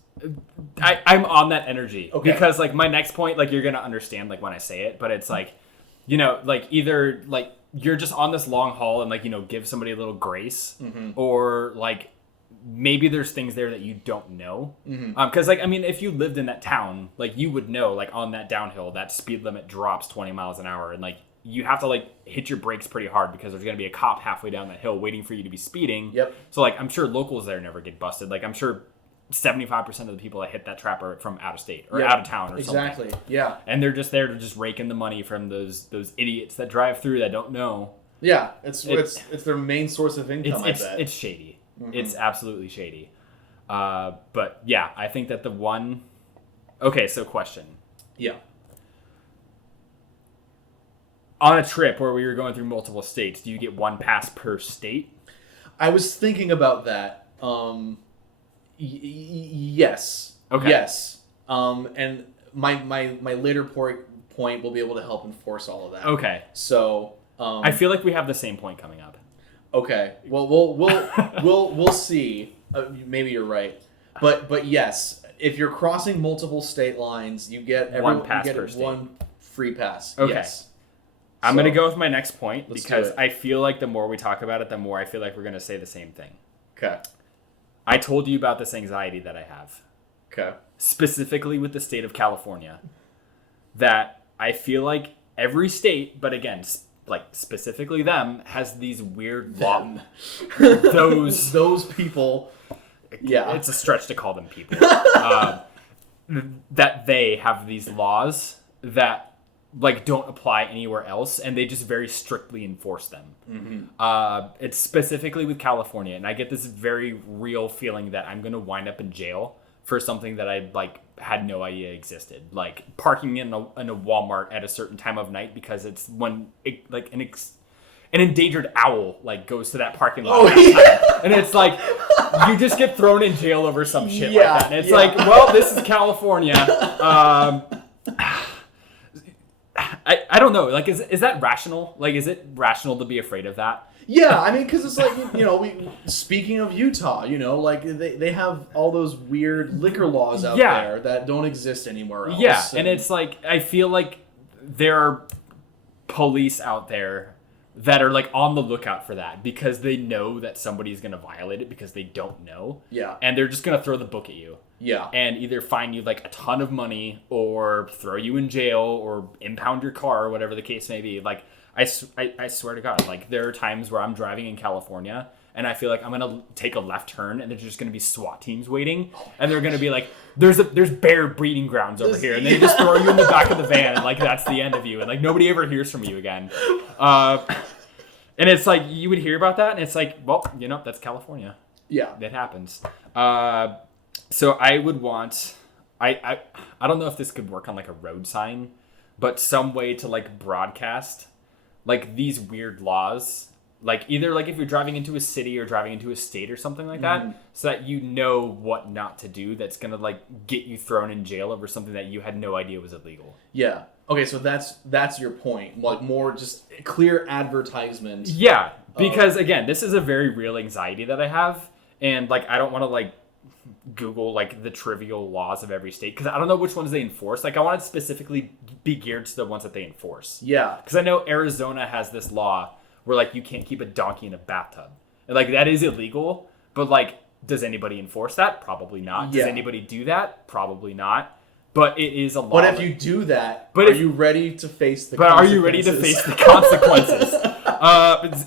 I'm on that energy. Okay. Because like my next point, like you're gonna understand like when I say it, but it's like, you know, like either like you're just on this long haul and like, you know, give somebody a little grace, or like maybe there's things there that you don't know. Because like I mean, if you lived in that town, like you would know like on that downhill that speed limit drops 20 miles an hour, and like you have to like hit your brakes pretty hard because there's gonna be a cop halfway down that hill waiting for you to be speeding. Yep. So like I'm sure locals there never get busted. Like I'm sure 75% of the people that hit that trap are from out of state or out of town or something. Exactly. Yeah. And they're just there to just rake in the money from those idiots that drive through that don't know. Yeah, it's their main source of income. It's shady. It's absolutely shady. But yeah, I think that the one. Okay, so question. Yeah. On a trip where we were going through multiple states, do you get 1 pass per state? I was thinking about that. Yes. Okay. Yes. And my later point will be able to help enforce all of that. Okay. So. I feel like we have the same point coming up. Okay. Well, we'll see. Maybe you're right. But yes, if you're crossing multiple state lines, you get 1 pass per state. 1 free pass. Okay. Yes. I'm going to go with my next point because do it. I feel like the more we talk about it, the more I feel like we're going to say the same thing. Okay. I told you about this anxiety that I have. Okay. Specifically with the state of California. That I feel like every state, but again, like specifically them, has these weird laws. Those people. Yeah. It's a stretch to call them people. That they have these laws that like don't apply anywhere else, and they just very strictly enforce them. It's specifically with California, and I get this very real feeling that I'm gonna wind up in jail for something that I like had no idea existed, like parking in a Walmart at a certain time of night because it's when it, like an endangered owl like goes to that parking lot, and it's like you just get thrown in jail over some shit like that, and it's like, well, this is California. I don't know. Like, is that rational? Like, is it rational to be afraid of that? Yeah, I mean, because it's like, you know, speaking of Utah, you know, like they have all those weird liquor laws out there that don't exist anywhere else. Yeah, and it's like, I feel like there are police out there that are like on the lookout for that because they know that somebody's going to violate it because they don't know. Yeah. And they're just going to throw the book at you. Yeah. And either fine you like a ton of money or throw you in jail or impound your car or whatever the case may be. Like, I swear to God, like there are times where I'm driving in California and I feel like I'm gonna take a left turn, and there's just gonna be SWAT teams waiting, and they're gonna be like, there's bear breeding grounds over here, and they just throw you in the back of the van, and like that's the end of you, and like nobody ever hears from you again. And it's like you would hear about that, and it's like, well, that's California. Yeah, that happens. So I would want. I don't know if this could work on like a road sign, but some way to like broadcast like these weird laws, like either like if you're driving into a city or driving into a state or something like that, so that you know what not to do that's gonna like get you thrown in jail over something that you had no idea was illegal. Yeah. Okay, so that's your point. Like more just clear advertisement. Yeah, because again, this is a very real anxiety that I have, and like I don't want to like Google like the trivial laws of every state because I don't know which ones they enforce. Like I want to specifically be geared to the ones that they enforce. Yeah. Because I know Arizona has this law where like you can't keep a donkey in a bathtub. And like that is illegal, but like does anybody enforce that? Probably not. Does anybody do that? Probably not. But it is a law. But if you do that, are you ready to face the consequences? But are you ready to face the consequences?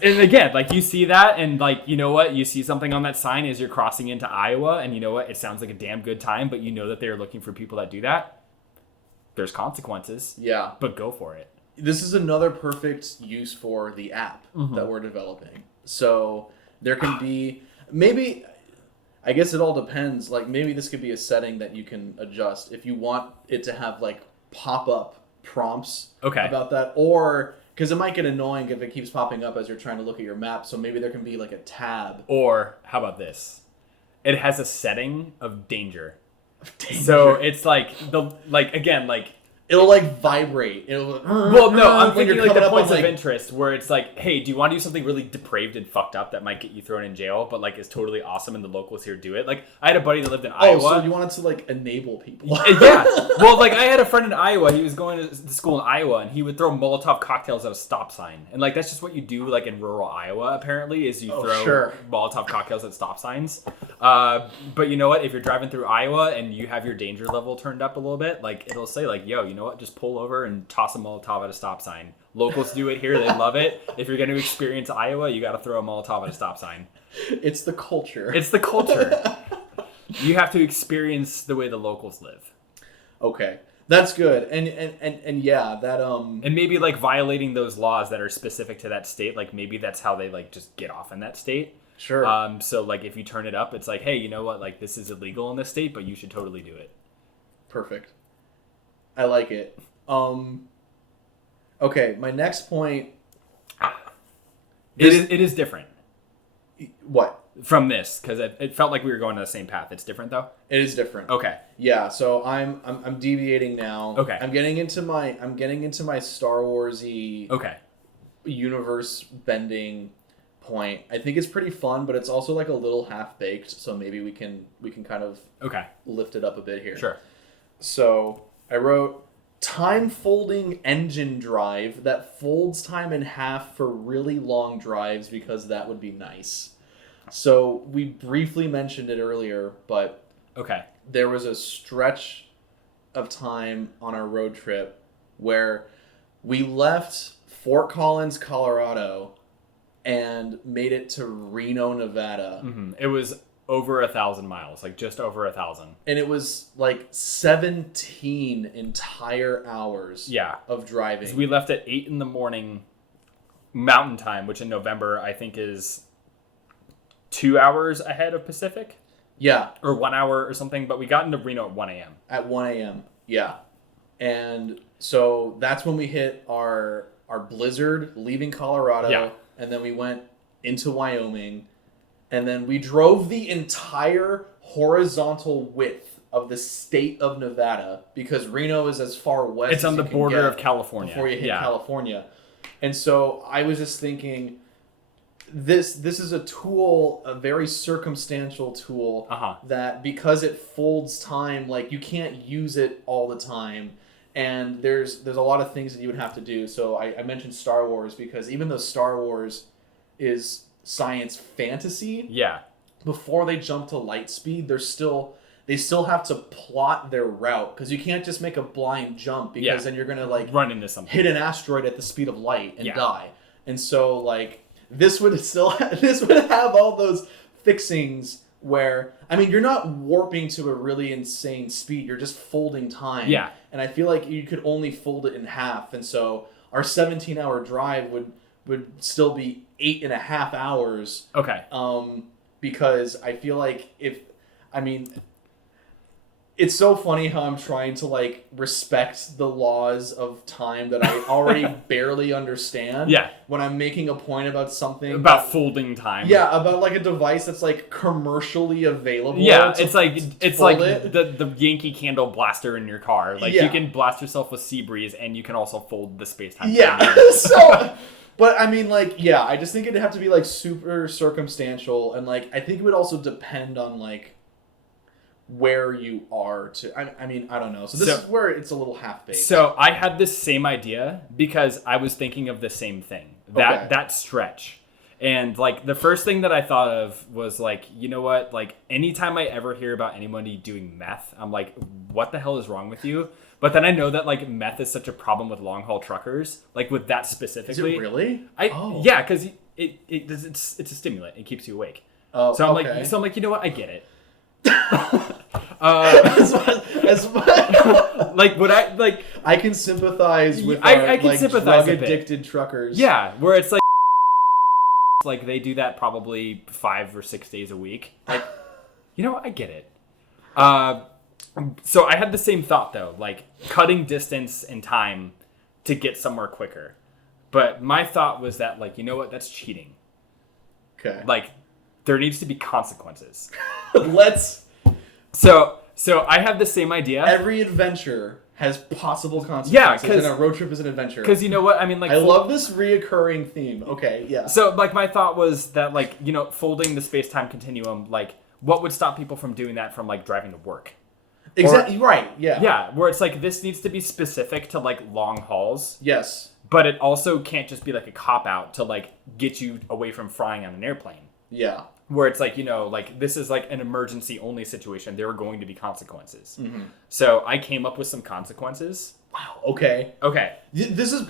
And again, like you see that and like, you know what? You see something on that sign as you're crossing into Iowa and you know what? It sounds like a damn good time, but you know that they're looking for people that do that. There's consequences. Yeah. But go for it. This is another perfect use for the app that we're developing. So there can be maybe... I guess it all depends. Like maybe this could be a setting that you can adjust if you want it to have like pop-up prompts about that, or because it might get annoying if it keeps popping up as you're trying to look at your map. So maybe there can be like a tab. Or how about this? It has a setting of danger. So it's like it'll like vibrate. It'll well, no, I'm thinking like the points of interest where it's like, hey, do you want to do something really depraved and fucked up that might get you thrown in jail, but like is totally awesome and the locals here do it? Like I had a buddy that lived in Iowa. Oh, so you wanted to like enable people? Yeah. Well, like I had a friend in Iowa. He was going to school in Iowa, and he would throw Molotov cocktails at a stop sign, and like that's just what you do like in rural Iowa. Apparently, is you throw Molotov cocktails at stop signs. But you know what? If you're driving through Iowa and you have your danger level turned up a little bit, like it'll say like, yo, you know what? Just pull over and toss a Molotov at a stop sign. Locals do it here. They love it. If you're going to experience Iowa, you got to throw a Molotov at a stop sign. It's the culture. It's the culture. You have to experience the way the locals live. Okay. That's good. And yeah, that and maybe like violating those laws that are specific to that state, like maybe that's how they like just get off in that state. Sure. So like if you turn it up, it's like, hey, you know what? Like this is illegal in this state, but you should totally do it. Perfect. I like it. Okay, my next point. It is different. What? From this, because it felt like we were going on the same path. It's different though. It is different. Okay. Yeah. So I'm deviating now. Okay. I'm getting into my Star Warsy universe bending point. I think it's pretty fun, but it's also like a little half baked. So maybe we can kind of lift it up a bit here. Sure. So I wrote time folding engine drive that folds time in half for really long drives because that would be nice. So we briefly mentioned it earlier, but there was a stretch of time on our road trip where we left Fort Collins, Colorado, and made it to Reno, Nevada. Mm-hmm. It was over 1,000 miles, like just over 1,000. And it was like 17 entire hours of driving. So we left at 8 in the morning Mountain Time, which in November I think is 2 hours ahead of Pacific. Yeah. Or 1 hour or something, but we got into Reno at 1 a.m. At 1 a.m., yeah. And so that's when we hit our blizzard leaving Colorado. Yeah. And then we went into Wyoming. And then we drove the entire horizontal width of the state of Nevada because Reno is as far west it's on the border of California. Before you hit California. And so I was just thinking, this is a tool, a very circumstantial tool that because it folds time, like you can't use it all the time. And there's a lot of things that you would have to do. So I mentioned Star Wars because even though Star Wars is science fantasy, before they jump to light speed, they still have to plot their route because you can't just make a blind jump because then you're gonna like run into something, hit an asteroid at the speed of light and die. And so like this would have all those fixings where, I mean, you're not warping to a really insane speed. You're just folding time. Yeah. And I feel like you could only fold it in half. And so our 17-hour drive would still be 8.5 hours. Okay. Because I feel like it's so funny how I'm trying to like respect the laws of time that I already barely understand. Yeah. When I'm making a point about something About folding time. Yeah, about like a device that's like commercially available. Yeah, it's like the Yankee Candle blaster in your car. Like you can blast yourself with sea breeze, and you can also fold the space-time. Yeah. So, but I mean, like, yeah, I just think it'd have to be like super circumstantial, and like I think it would also depend on like where you are I mean, I don't know. So this is where it's a little half-baked. So I had this same idea because I was thinking of the same thing. That stretch. And like the first thing that I thought of was like, you know what? Like anytime I ever hear about anybody doing meth, I'm like, what the hell is wrong with you? But then I know that like meth is such a problem with long-haul truckers. Like with that specifically. Is it really? Yeah, because it's a stimulant. It keeps you awake. Oh, so I'm okay. like, you know what? I get it. Like what I can sympathize with I can sympathize drug addicted truckers. Yeah, where it's like they do that probably 5 or 6 days a week. Like, you know what? I get it. So I had the same thought though, like cutting distance and time to get somewhere quicker. But my thought was that like, you know what? That's cheating. Okay. Like there needs to be consequences. So I have the same idea. Every adventure has possible consequences. Yeah, and a road trip is an adventure. Because you know what? I mean, like... I love this reoccurring theme. Okay, yeah. So, like, my thought was that, like, you know, folding the space-time continuum, like, what would stop people from doing that from, like, driving to work? Exactly, right, yeah. Yeah, where it's like, this needs to be specific to, like, long hauls. Yes. But it also can't just be, like, a cop-out to, like, get you away from flying on an airplane. Yeah. Where it's like, you know, like this is like an emergency only situation. There are going to be consequences. Mm-hmm. So I came up with some consequences. Wow. Okay. This is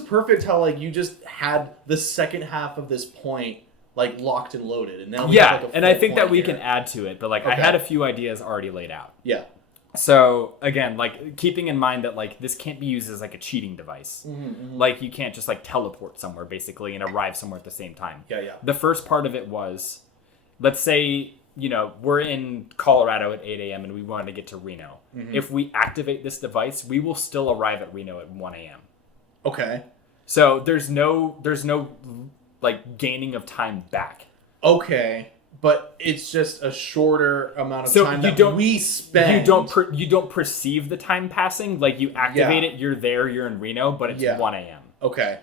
perfect. How like you just had the second half of this point like locked and loaded, and now and I think that we can add to it. But like I had a few ideas already laid out. Yeah. So again, like keeping in mind that like this can't be used as like a cheating device. Mm-hmm. Like you can't just like teleport somewhere basically and arrive somewhere at the same time. Yeah. The first part of it was, let's say, you know, we're in Colorado at 8 a.m. and we wanted to get to Reno. Mm-hmm. If we activate this device, we will still arrive at Reno at 1 a.m. Okay. So there's no like gaining of time back. Okay. But it's just a shorter amount of time we spend. You don't perceive the time passing. Like you activate it, you're there, you're in Reno, but it's 1 a.m. Okay.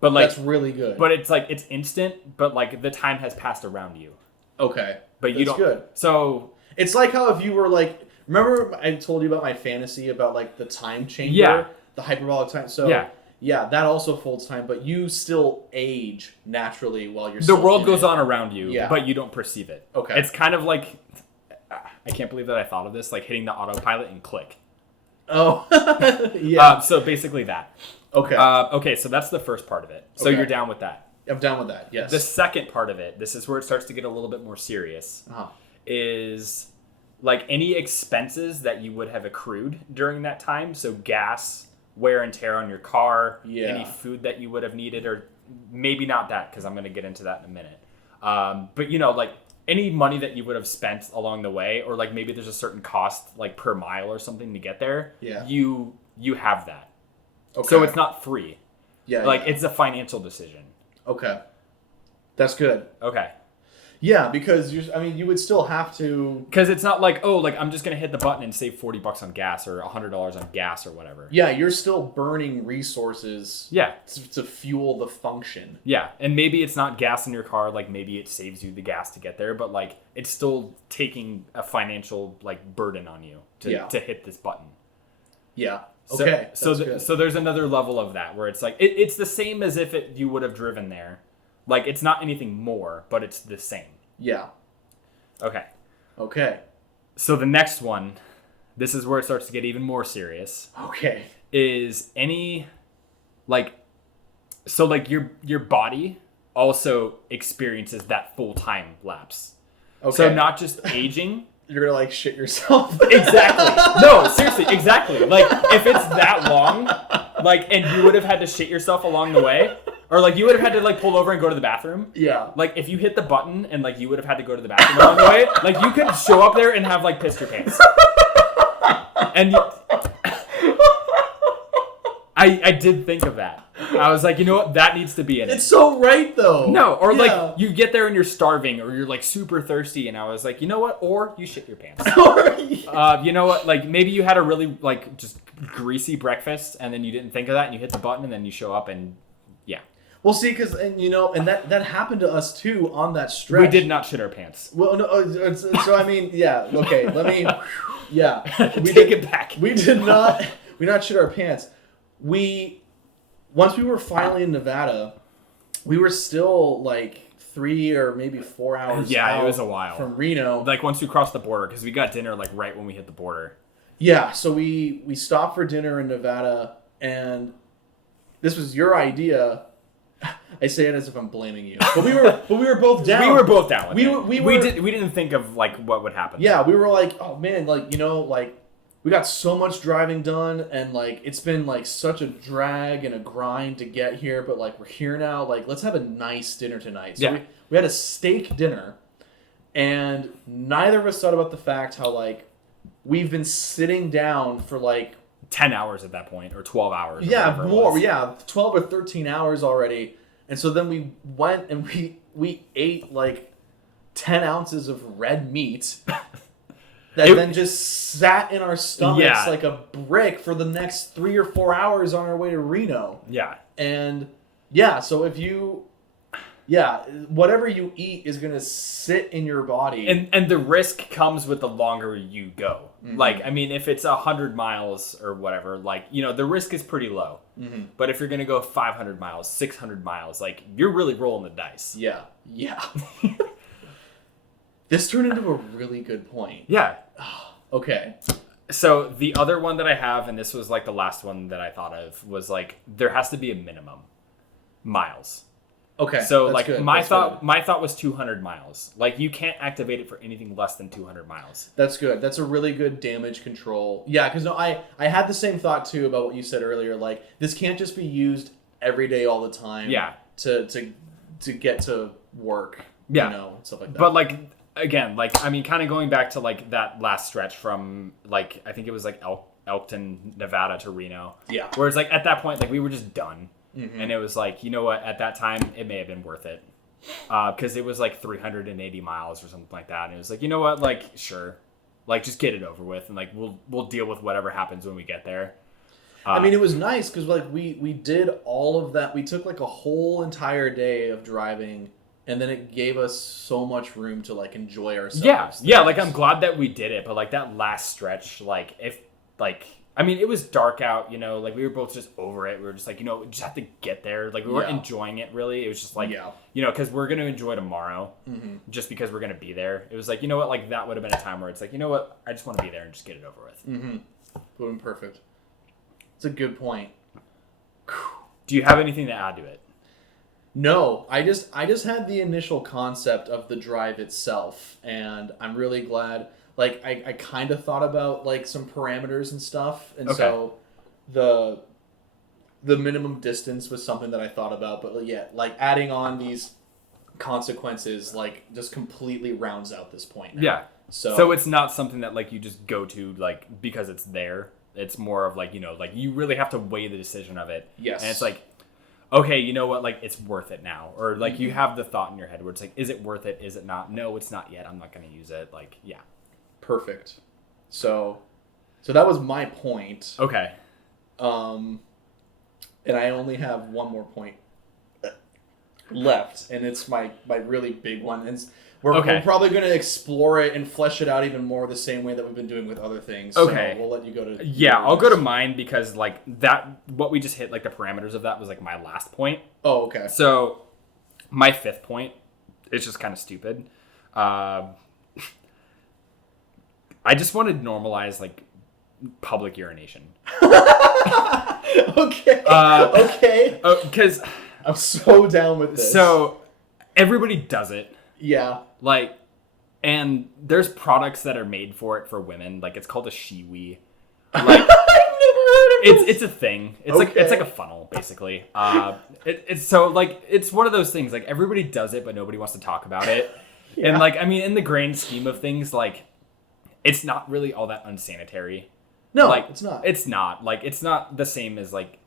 But like that's really good. But it's like it's instant, but like the time has passed around you. Okay. But you don't. Good. So it's like how if you were like, remember I told you about my fantasy about like the time chamber, the hyperbolic time. So yeah, that also folds time, but you still age naturally while you're. The world goes on around you, but you don't perceive it. Okay. It's kind of like, I can't believe that I thought of this, like hitting the autopilot and click. Oh, yeah. So basically that. Okay. Okay, so that's the first part of it. So you're down with that. I'm down with that, yes. The second part of it, this is where it starts to get a little bit more serious, is like any expenses that you would have accrued during that time. So gas, wear and tear on your car, any food that you would have needed, or maybe not that, because I'm going to get into that in a minute. But, you know, like any money that you would have spent along the way, or like maybe there's a certain cost like per mile or something to get there, you have that. Okay. So it's not free. It's a financial decision. Okay. That's good. Okay. Yeah, because you would still have to... Because it's not like, oh, like I'm just going to hit the button and save $40 on gas or $100 on gas or whatever. Yeah, you're still burning resources to fuel the function. Yeah, and maybe it's not gas in your car, like maybe it saves you the gas to get there, but like it's still taking a financial like burden on you to hit this button. Yeah. Okay. So there's another level of that where it's like it's the same as if you would have driven there. Like it's not anything more, but it's the same. Yeah. Okay. So the next one, this is where it starts to get even more serious. Okay. Is any like so like your body also experiences that full time lapse. Okay. So not just aging. You're gonna like shit yourself. Exactly. No, seriously, exactly. Like if it's that long, like, and you would have had to shit yourself along the way, or like you would have had to like pull over and go to the bathroom. Yeah. Like if you hit the button and like you would have had to go to the bathroom along the way, like you could show up there and have like pissed your pants. And I did think of that. I was like, you know what? That needs to be in it. It's so right, though. No, or like you get there and you're starving or you're like super thirsty, and I was like, you know what? Or you shit your pants. You know what? Like maybe you had a really like just greasy breakfast and then you didn't think of that and you hit the button and then you show up and yeah. Well, see, because and that happened to us too on that stretch. We did not shit our pants. Well, no. So I mean, yeah. Okay, let me. Yeah, we take it back. We did not. We not shit our pants. Once we were finally in Nevada, we were still like 3 or maybe 4 hours. Yeah, it was a while from Reno. Like once we crossed the border, because we got dinner like right when we hit the border. Yeah, so we stopped for dinner in Nevada, and this was your idea. I say it as if I'm blaming you, but we were both down. We were both down with it. We didn't think of like what would happen. Yeah, we were like, oh man, like like. We got so much driving done, and like it's been like such a drag and a grind to get here, but like we're here now. Like let's have a nice dinner tonight. So we had a steak dinner, and neither of us thought about the fact how like we've been sitting down for like 10 hours at that point, or 12 hours. Yeah, more. Yeah, 12 or 13 hours already. And so then we went and we ate like 10 ounces of red meat. That then just sat in our stomachs like a brick for the next 3 or 4 hours on our way to Reno. Yeah. And so if you, whatever you eat is going to sit in your body. And the risk comes with the longer you go. Mm-hmm. Like, I mean, if it's 100 miles or whatever, like, the risk is pretty low. Mm-hmm. But if you're going to go 500 miles, 600 miles, like, you're really rolling the dice. Yeah. Yeah. This turned into a really good point. Yeah. Okay. So the other one that I have, and this was like the last one that I thought of, was like there has to be a minimum miles. Okay. So like my thought was 200 miles. Like you can't activate it for anything less than 200 miles. That's good. That's a really good damage control. Yeah, because I had the same thought too about what you said earlier. Like this can't just be used every day all the time. Yeah. To get to work. Yeah. And stuff like that. But like. Again, like, I mean, kind of going back to, like, that last stretch from, like, I think it was, like, Elkton, Nevada to Reno. Yeah. Where it's, like, at that point, like, we were just done. Mm-hmm. And it was, like, you know what? At that time, it may have been worth it. Because it was, like, 380 miles or something like that. And it was, like, you know what? Like, sure. Like, just get it over with. And, like, we'll deal with whatever happens when we get there. I mean, it was nice because, like, we did all of that. We took, like, a whole entire day of driving. And then it gave us so much room to, like, enjoy ourselves. Yeah, like, I'm glad that we did it. But, like, that last stretch, like, if, like... I mean, it was dark out, like, we were both just over it. We were just like, we just have to get there. Like, we weren't enjoying it, really. It was just like, because we're going to enjoy tomorrow just because we're going to be there. It was like, you know what? Like, that would have been a time where it's like, you know what? I just want to be there and just get it over with. Mm-hmm. Would have been perfect. It's a good point. Do you have anything to add to it? No, I just had the initial concept of the drive itself, and I'm really glad. Like, I kind of thought about, like, some parameters and stuff, and so the minimum distance was something that I thought about, but yeah, like, adding on these consequences, like, just completely rounds out this point now. Yeah. So it's not something that, like, you just go to, like, because it's there. It's more of, like, like, you really have to weigh the decision of it. Yes. And it's like, okay, you know what, like, it's worth it now. Or, like, you have the thought in your head where it's like, is it worth it? Is it not? No, it's not yet. I'm not going to use it. Like, yeah. Perfect. So that was my point. Okay. And I only have one more point left, and it's my really big one. And we're probably going to explore it and flesh it out even more the same way that we've been doing with other things. Okay. So we'll let you go to... Yeah, I'll go to mine because, like, what we just hit, like, the parameters of that was, like, my last point. Oh, okay. So, my fifth point is just kind of stupid. I just want to normalize, like, public urination. Okay. Okay. Because... I'm so down with this. So... everybody does it. Yeah. Like, and there's products that are made for it for women. Like, it's called a shiwi. Like, I've never heard of this. it's a thing. It's Okay. like a funnel, basically. It's so like it's one of those things. Like, everybody does it, but nobody wants to talk about it. Yeah. And like, I mean, in the grand scheme of things, like, it's not really all that unsanitary. No, Like, it's not. It's not. Like, it's not the same as like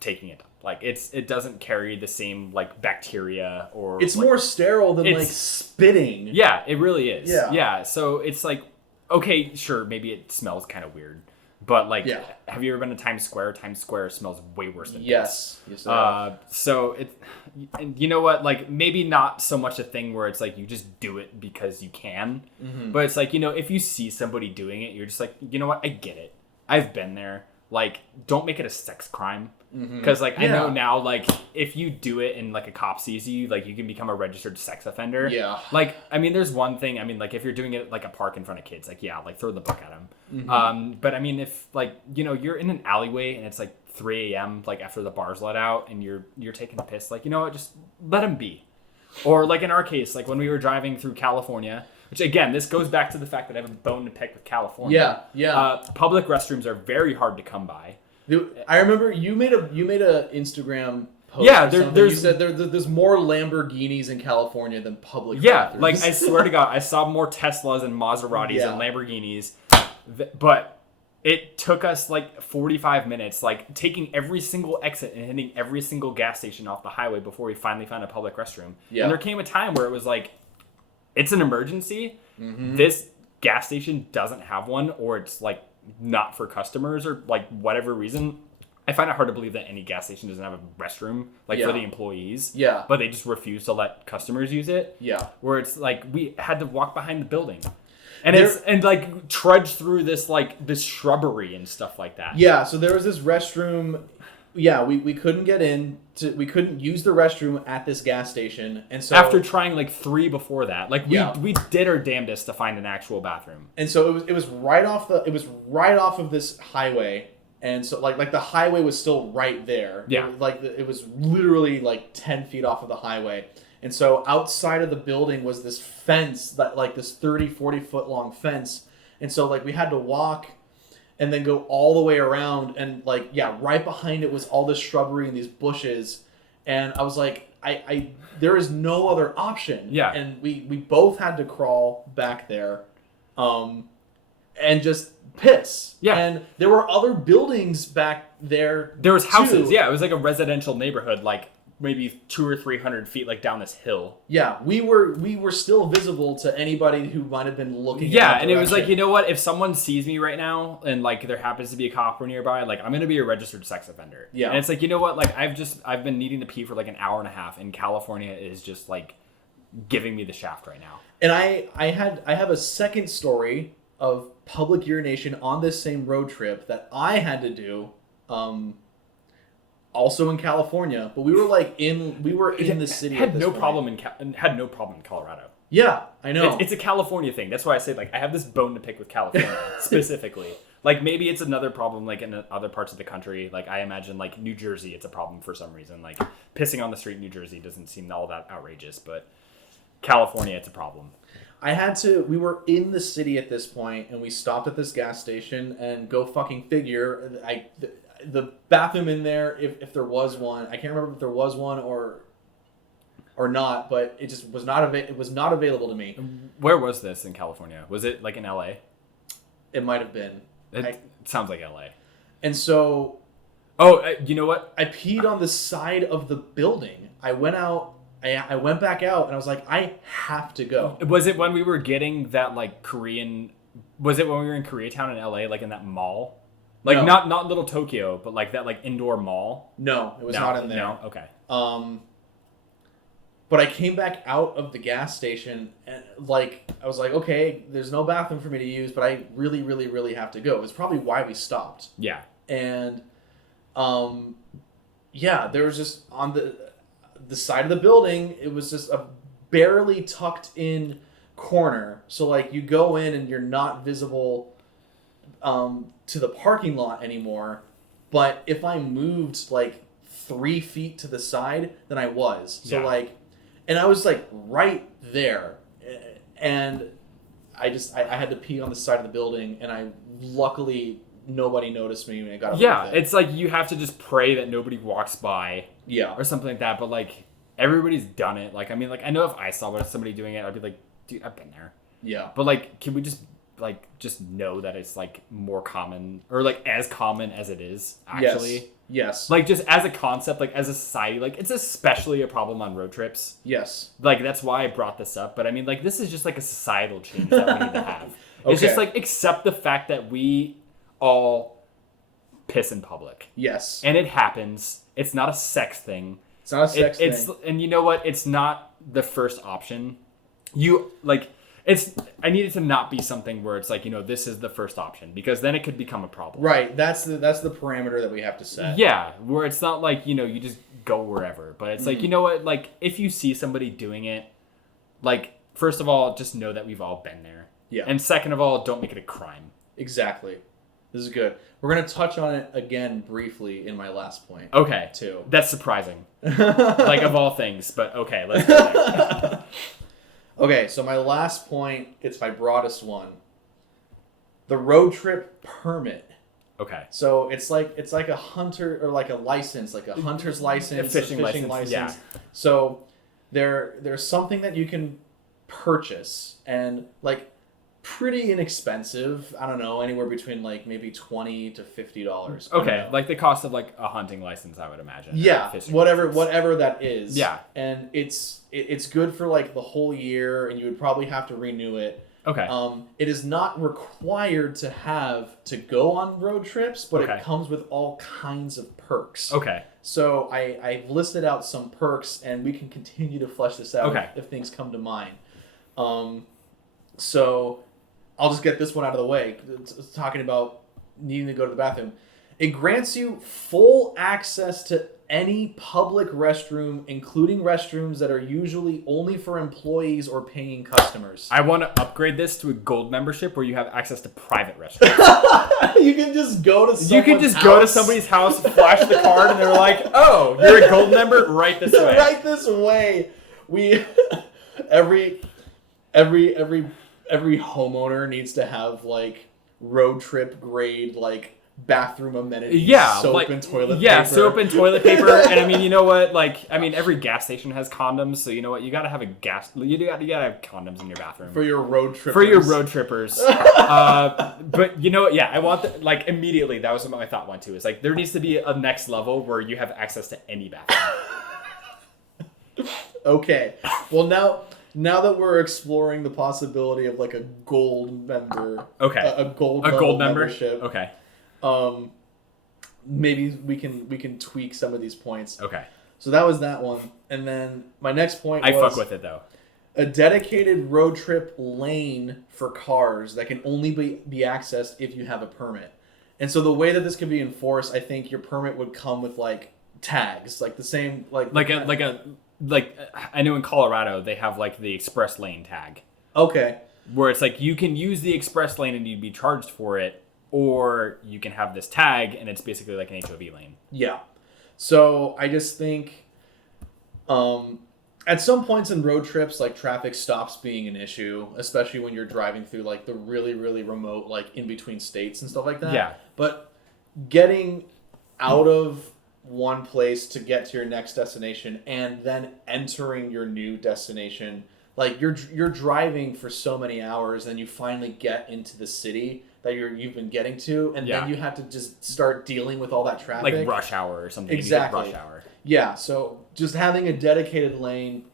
taking it. Like, it doesn't carry the same like bacteria or. It's like, more sterile than like spitting. Yeah, it really is. Yeah. Yeah. So it's like, okay, sure, maybe it smells kind of weird, but like, Yeah. have you ever been to Times Square? Times Square smells way worse than Yes. this. Yes. So and you know what? Like, maybe not so much a thing where it's like you just do it because you can, but it's like, you know, if you see somebody doing it, you're just like, you know what? I get it. I've been there. Like, don't make it a sex crime. Because, like, I know now, like, if you do it and, like, a cop sees you, like, you can become a registered sex offender. Yeah. Like, I mean, there's one thing. I mean, like, if you're doing it at, like, a park in front of kids, like, yeah, like, throw the book at them. But, I mean, if, like, you know, you're in an alleyway and it's, like, 3 a.m., like, after the bar's let out and you're taking a piss, like, you know what, just let them be. Or, like, in our case, like, when we were driving through California, which, again, this goes back to the fact that I have a bone to pick with California. Yeah. Public restrooms are very hard to come by. I remember you made a Instagram post. Yeah, you said there's more Lamborghinis in California than public. Yeah, bathrooms. like, I swear to God, I saw more Teslas and Maseratis and Lamborghinis, but it took us like 45 minutes, like taking every single exit and hitting every single gas station off the highway before we finally found a public restroom. Yeah. And there came a time where it was like, it's an emergency. This gas station doesn't have one, or it's like not for customers, or like whatever reason. I find it hard to believe that any gas station doesn't have a restroom, like for the employees. Yeah. But they just refuse to let customers use it. Yeah. Where it's like we had to walk behind the building, and like trudge through this shrubbery and stuff like that. Yeah. So there was this restroom. Yeah, we couldn't get in. We couldn't use the restroom at this gas station, and so after trying like 3 before that, like we did our damnedest to find an actual bathroom. And so it was right off of this highway, and so like the highway was still right there. Yeah, it was literally like 10 feet off of the highway, and so outside of the building was this fence that like this 30-40 foot long fence, and so like we had to walk and then go all the way around, and like, yeah, right behind it was all this shrubbery and these bushes. And I was like, I there is no other option. Yeah. And we both had to crawl back there, and just piss. Yeah. And there were other buildings back there. There was houses. too. Yeah, it was like a residential neighborhood, like maybe 200 or 300 feet like down this hill. Yeah, we were still visible to anybody who might have been looking. Yeah, in and it was like, you know what? If someone sees me right now and like there happens to be a cop nearby, like I'm gonna be a registered sex offender. Yeah, and it's like, you know what? Like I've been needing to pee for like an hour and a half, and California is just like giving me the shaft right now. And I have a second story of public urination on this same road trip that I had to do. Also in California, but we were in the city. Had no problem in Colorado. Yeah, I know. It's a California thing. That's why I say like I have this bone to pick with California specifically. Like maybe it's another problem like in other parts of the country. Like I imagine like New Jersey, it's a problem for some reason. Like pissing on the street in New Jersey doesn't seem all that outrageous, but California, it's a problem. We were in the city at this point, and we stopped at this gas station, and go fucking figure, the bathroom in there, if there was one, I can't remember if there was one or not, but it just was not available to me. Where was this in California? Was it like in LA? It might have been. It sounds like LA. And so, you know what? I peed on the side of the building. I went out. I went back out, and I was like, I have to go. Was it when we were getting that like Korean? Was it when we were in Koreatown in LA, like in that mall? Like No. not Little Tokyo, but like that like indoor mall. No, it was not in there. No, okay. But I came back out of the gas station, and like I was like, okay, there's no bathroom for me to use, but I really, really, really have to go. It's probably why we stopped. Yeah. And, yeah, there was just on the side of the building, it was just a barely tucked in corner. So like you go in and you're not visible to the parking lot anymore. But if I moved like 3 feet to the side, then I was. So Yeah. like, And I was like right there, and I had to pee on the side of the building, and luckily nobody noticed me when I got Yeah, it's like you have to just pray that nobody walks by. Yeah. Or something like that, but like everybody's done it. Like I mean, like I know if I saw somebody doing it, I'd be like, dude, I've been there. Yeah. But like, can we just know that it's like more common or like as common as it is actually? Yes. Like just as a concept, like as a society, like it's especially a problem on road trips. Yes. Like that's why I brought this up. But I mean, like this is just like a societal change that we need to have. It's just like accept the fact that we all piss in public. Yes. And it happens. It's not a sex thing. It's not a sex thing. And you know what? It's not the first option. I need it to not be something where it's like, this is the first option, because then it could become a problem. Right. That's the parameter that we have to set. Yeah. Where it's not like, you just go wherever, but it's like, you know what? Like if you see somebody doing it, like, first of all, just know that we've all been there. Yeah. And second of all, don't make it a crime. Exactly. This is good. We're going to touch on it again briefly in my last point. Okay. Too. That's surprising. Like of all things, but okay, let's go there. Okay, so my last point, it's my broadest one. The road trip permit. Okay. So it's like a hunter or like a license, like a hunter's license, a fishing license. Yeah. So there's something that you can purchase and like pretty inexpensive. I don't know, anywhere between like maybe $20 to $50. Okay, like the cost of like a hunting license, I would imagine. Yeah, whatever that is. Yeah. And it's good for like the whole year, and you would probably have to renew it. Okay. It is not required to go on road trips, but Okay. it comes with all kinds of perks. Okay. So I've listed out some perks, and we can continue to flesh this out if things come to mind. So I'll just get this one out of the way. It's talking about needing to go to the bathroom. It grants you full access to any public restroom, including restrooms that are usually only for employees or paying customers. I want to upgrade this to a gold membership where you have access to private restrooms. You can just go to go to somebody's house, flash the card, and they're like, "Oh, you're a gold member. Right this way." Right this way. We every homeowner needs to have like road trip grade like bathroom amenities. Yeah, soap and toilet paper. Yeah, soap and toilet paper. And I mean, you know what? Like, I mean, every gas station has condoms, so you know what? You gotta have you gotta have condoms in your bathroom for your road trippers. For your road trippers. But you know what? Yeah, I want like immediately. That was what my thought went to. Is like there needs to be a next level where you have access to any bathroom. Okay. Well, now that we're exploring the possibility of like a gold member, a gold membership, okay, maybe we can tweak some of these points. Okay. So that was that one, and then my next point was I fuck with it though. A dedicated road trip lane for cars that can only be accessed if you have a permit. And so the way that this can be enforced, I think your permit would come with like tags, like the same like I know in Colorado they have like the express lane tag. Okay. Where it's like you can use the express lane and you'd be charged for it, or you can have this tag and it's basically like an HOV lane. Yeah. So I just think at some points in road trips, like traffic stops being an issue, especially when you're driving through like the really, really remote, like in between states and stuff like that. Yeah. But getting out of one place to get to your next destination and then entering your new destination, like you're driving for so many hours, and you finally get into the city that you've been getting to, and then you have to just start dealing with all that traffic, like rush hour or something. Exactly. Rush hour. Yeah. So just having a dedicated lane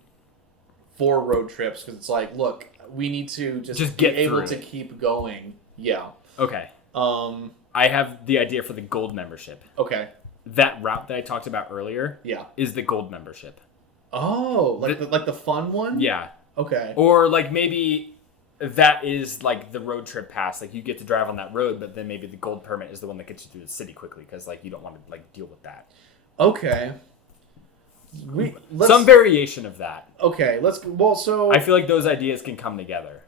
for road trips, because it's like, look, we need to just be able to keep going. Yeah. Okay. I have the idea for the gold membership. Okay. That route that I talked about earlier, is the gold membership. Oh, like the fun one? Yeah. Okay. Or like maybe that is like the road trip pass. Like you get to drive on that road, but then maybe the gold permit is the one that gets you through the city quickly because like you don't want to like deal with that. Okay. Some variation of that. Okay. So I feel like those ideas can come together.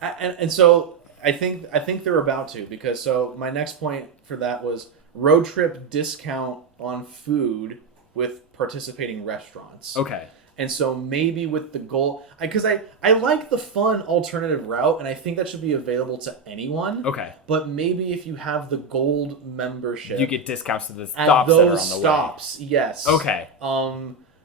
And so I think they're about to, because so my next point for that was road trip discount on food with participating restaurants. Okay. And so maybe with the gold, because I like the fun alternative route, and I think that should be available to anyone. Okay. But maybe if you have the gold membership, You get discounts to the stops at that are on those the way. stops. Yes. Okay.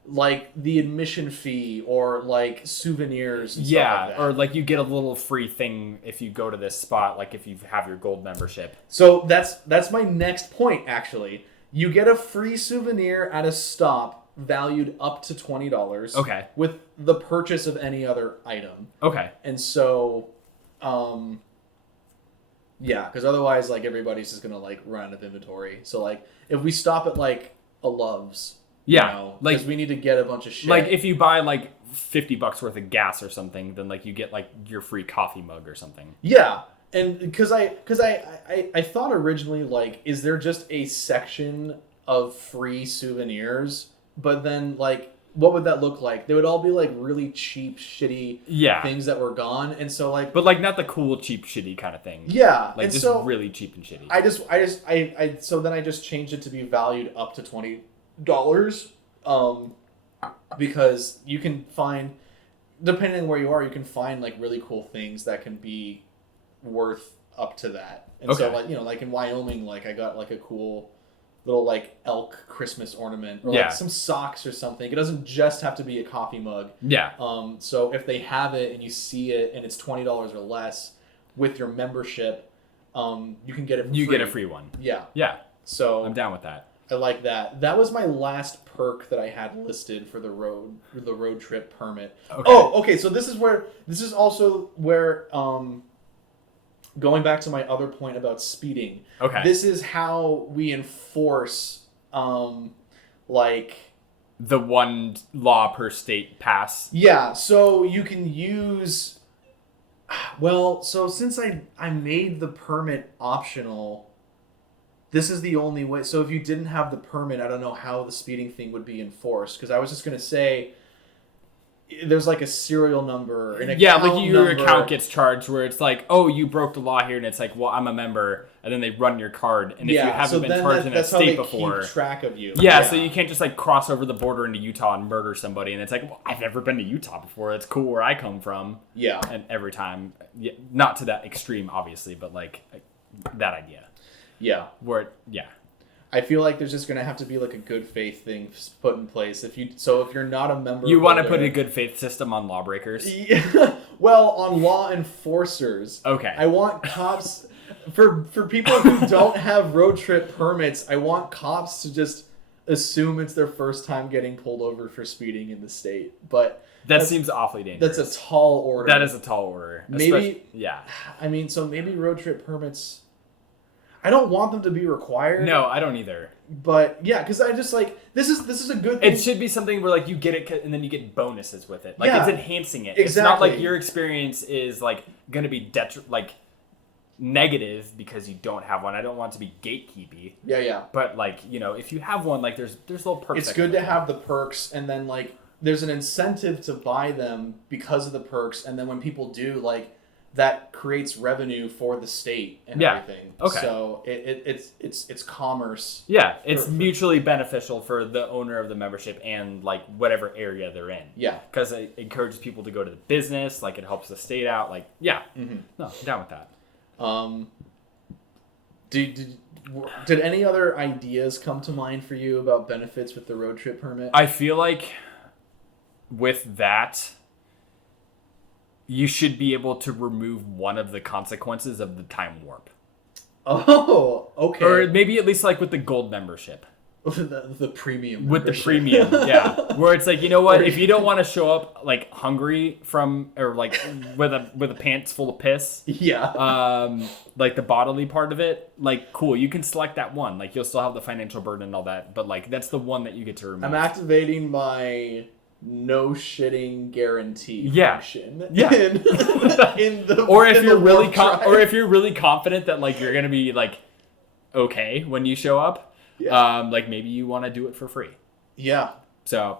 Like the admission fee or like souvenirs. And Yeah, stuff like that. or like you get a little free thing if you go to this spot, like if you have your gold membership. So that's my next point. Actually, you get a free souvenir at a stop valued up to $20. Okay. With the purchase of any other item. Okay. And so, yeah, because otherwise, like, everybody's just gonna like run out of inventory. So, like, if we stop at like a Love's, Yeah, you know, like because we need to get a bunch of shit. Like if you buy like $50 worth of gas or something, then like you get like your free coffee mug or something. Yeah, and because I thought originally, like, is there just a section of free souvenirs? But then, like, what would that look like? They would all be like really cheap, shitty things that were gone, and so like, but like not the cool, cheap, shitty kind of thing. Yeah, like and just so really cheap and shitty. So then I just changed it to be valued up to $20, because you can find, depending on where you are, you can find like really cool things that can be worth up to that. And so like, you know, like in Wyoming, like I got like a cool little like elk Christmas ornament or like some socks or something. It doesn't just have to be a coffee mug. Yeah. So if they have it and you see it and it's $20 or less with your membership, you can get it for free. You get a free one. Yeah. Yeah. So I'm down with that. I like that. That was my last perk that I had listed for the road trip permit. Okay. Oh, okay. So this is also where going back to my other point about speeding. Okay. This is how we enforce like the one law per state pass. Yeah, so you can use, well, so since I made the permit optional, this is the only way. So if you didn't have the permit, I don't know how the speeding thing would be enforced, because I was just going to say there's like a serial number, an account like your number. account gets charged where it's like, oh, you broke the law here, and it's like, well, I'm a member, and then they run your card, and if you haven't been charged in a state before, keep track of you. Yeah, so you can't just like cross over the border into Utah and murder somebody, and it's like, well, I've never been to Utah before. It's cool where I come from. Yeah, and every time, not to that extreme, obviously, but like that idea. Yeah, I feel like there's just going to have to be like a good faith thing put in place. If you're not a member, you want to put a good faith system on lawbreakers. Yeah, well, on law enforcers. Okay. I want cops for people who don't have road trip permits. I want cops to just assume it's their first time getting pulled over for speeding in the state. But that seems awfully dangerous. That's a tall order. That is a tall order. Maybe. Yeah. I mean, so maybe road trip permits. I don't want them to be required. No, I don't either. But yeah, because I just like this is a good thing. It should be something where like you get it and then you get bonuses with it. Like it's enhancing it. Exactly. It's not like your experience is like going to be negative because you don't have one. I don't want it to be gatekeepy. Yeah. But like, you know, if you have one, like there's little perks. It's good to have the perks, and then like there's an incentive to buy them because of the perks, and then when people do, like, that creates revenue for the state and everything. Okay. So it's commerce. Yeah, it's mutually beneficial for the owner of the membership and like whatever area they're in. Yeah. Because it encourages people to go to the business, like it helps the state out. Like, yeah. Mm-hmm. No, I'm down with that. Did any other ideas come to mind for you about benefits with the road trip permit? I feel like with that, you should be able to remove one of the consequences of the time warp. Oh, okay. Or maybe at least like with the gold membership. the premium with membership. The premium, yeah. Where it's like, you know what, if you don't want to show up like hungry or like with a pants full of piss. Yeah. Like the bodily part of it, like cool, you can select that one. Like you'll still have the financial burden and all that, but like that's the one that you get to remove. I'm activating my no shitting guarantee function. Yeah. Or if you're really confident that like you're gonna be like okay when you show up, like maybe you want to do it for free. Yeah. So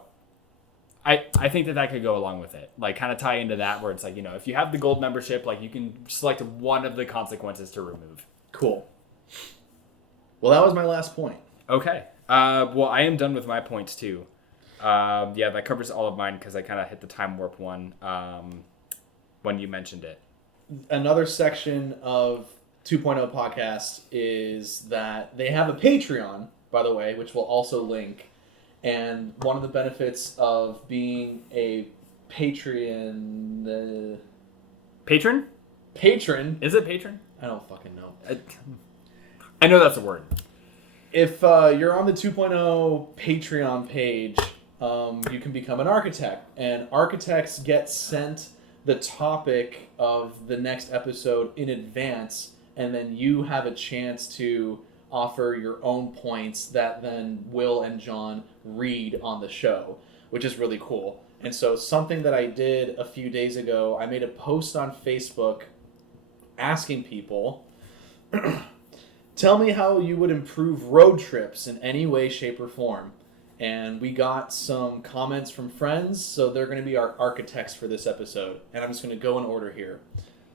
I think that could go along with it. Like kind of tie into that where it's like, you know, if you have the gold membership, like you can select one of the consequences to remove. Cool. Well, that was my last point. Okay. Well, I am done with my points too. Yeah, that covers all of mine because I kind of hit the time warp one when you mentioned it. Another section of 2.0 podcast is that they have a Patreon, by the way, which we'll also link. And one of the benefits of being a Patreon... Patron? Patron? Is it patron? I don't fucking know. I know that's a word. If you're on the 2.0 Patreon page, you can become an architect. And architects get sent the topic of the next episode in advance, and then you have a chance to offer your own points that then Will and John read on the show, which is really cool. And so something that I did a few days ago, I made a post on Facebook asking people, tell me how you would improve road trips in any way, shape, or form. And we got some comments from friends, so they're going to be our architects for this episode. And I'm just going to go in order here.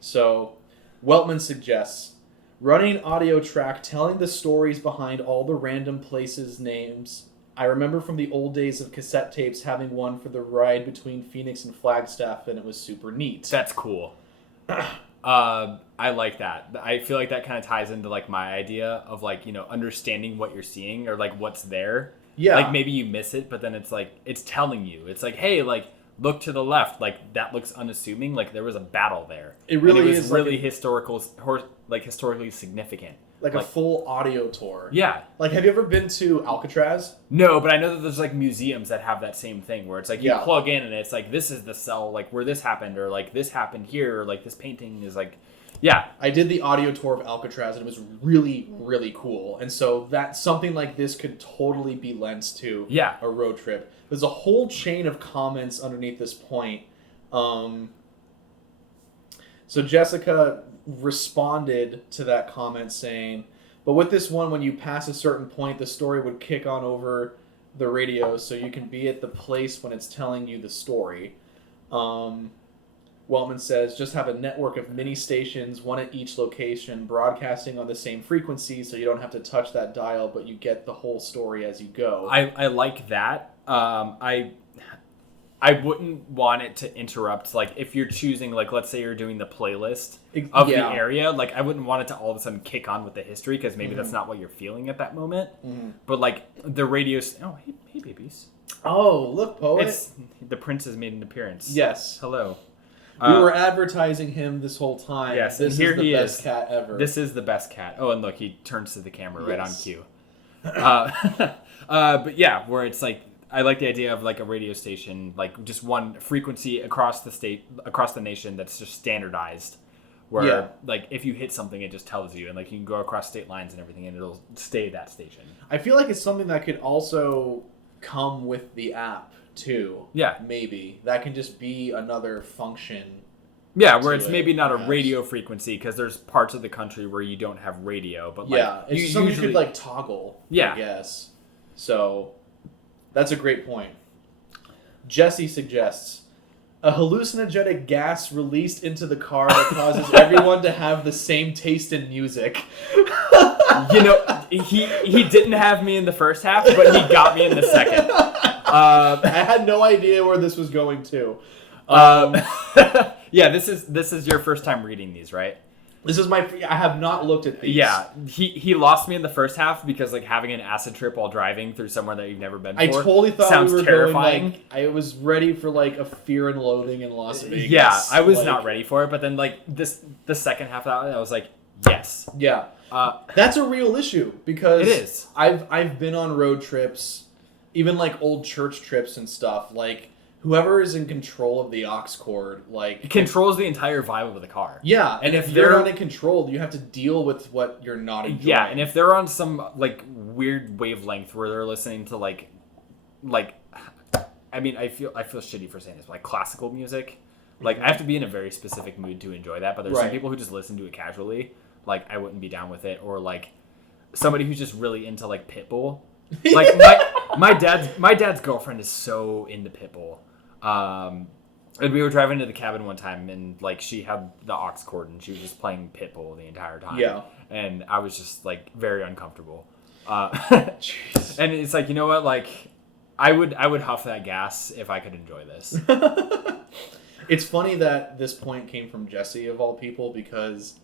So, Weltman suggests, running an audio track telling the stories behind all the random places' names. I remember from the old days of cassette tapes having one for the ride between Phoenix and Flagstaff, and it was super neat. That's cool. I like that. I feel like that kind of ties into like my idea of like, you know, understanding what you're seeing or like what's there. Yeah. Like maybe you miss it, but then it's like, it's telling you. It's like, hey, like, look to the left. Like, that looks unassuming. Like, there was a battle there. It really is is really like historically significant. Like a full audio tour. Yeah. Like, have you ever been to Alcatraz? No, but I know that there's like museums that have that same thing where it's like you plug in and it's like, this is the cell, like where this happened, or like this happened here, or like this painting is like, yeah. I did the audio tour of Alcatraz and it was really, really cool. And so that something like this could totally be lent to a road trip. There's a whole chain of comments underneath this point. So Jessica responded to that comment saying, but with this one, when you pass a certain point, the story would kick on over the radio so you can be at the place when it's telling you the story. Wellman says, just have a network of mini stations, one at each location, broadcasting on the same frequency so you don't have to touch that dial, but you get the whole story as you go. I like that. I wouldn't want it to interrupt, like, if you're choosing, like, let's say you're doing the playlist of the area, like, I wouldn't want it to all of a sudden kick on with the history, because maybe that's not what you're feeling at that moment. But, like, the radio... Oh, hey, babies. Oh, look, poet. The prince has made an appearance. Yes. Hello. We were advertising him this whole time. Yes, this and here is the he best is. cat ever. This is the best cat. Oh, and look, he turns to the camera right on cue. But yeah, where it's like, I like the idea of like a radio station, like just one frequency across the state, across the nation that's just standardized. Where like if you hit something, it just tells you, and like you can go across state lines and everything, and it'll stay that station. I feel like it's something that could also come with the app too. Yeah, maybe that can just be another function. Yeah, where it's maybe not a radio frequency because there's parts of the country where you don't have radio, but like it's something you could like toggle. I guess. So that's a great point. Jesse suggests a hallucinogenic gas released into the car that causes everyone to have the same taste in music. You know, he didn't have me in the first half, but he got me in the second. I had no idea where this was going to. Yeah, this is your first time reading these, right? This is I have not looked at these. Yeah, he lost me in the first half because like having an acid trip while driving through somewhere that you've never been before. I totally thought sounds we were terrifying. going, like, I was ready for like a Fear and Loathing in Las Vegas. Yeah, I was not ready for it, but then like the second half of that, I was like, yes. Yeah. That's a real issue because it is. I've been on road trips, even like old church trips and stuff, like whoever is in control of the aux cord, like... It controls the entire vibe of the car. Yeah, and if they're not in control, you have to deal with what you're not enjoying. Yeah, and if they're on some, like, weird wavelength where they're listening to, like... I mean, I feel shitty for saying this, but, like, classical music. Like, I have to be in a very specific mood to enjoy that, but there's some people who just listen to it casually. Like, I wouldn't be down with it. Or, like, somebody who's just really into, like, Pitbull. Like, my dad's girlfriend is so into Pitbull. And we were driving to the cabin one time, and like she had the aux cord, and she was just playing Pitbull the entire time. Yeah, and I was just like very uncomfortable. And it's like, you know what? Like, I would huff that gas if I could enjoy this. It's funny that this point came from Jesse of all people, because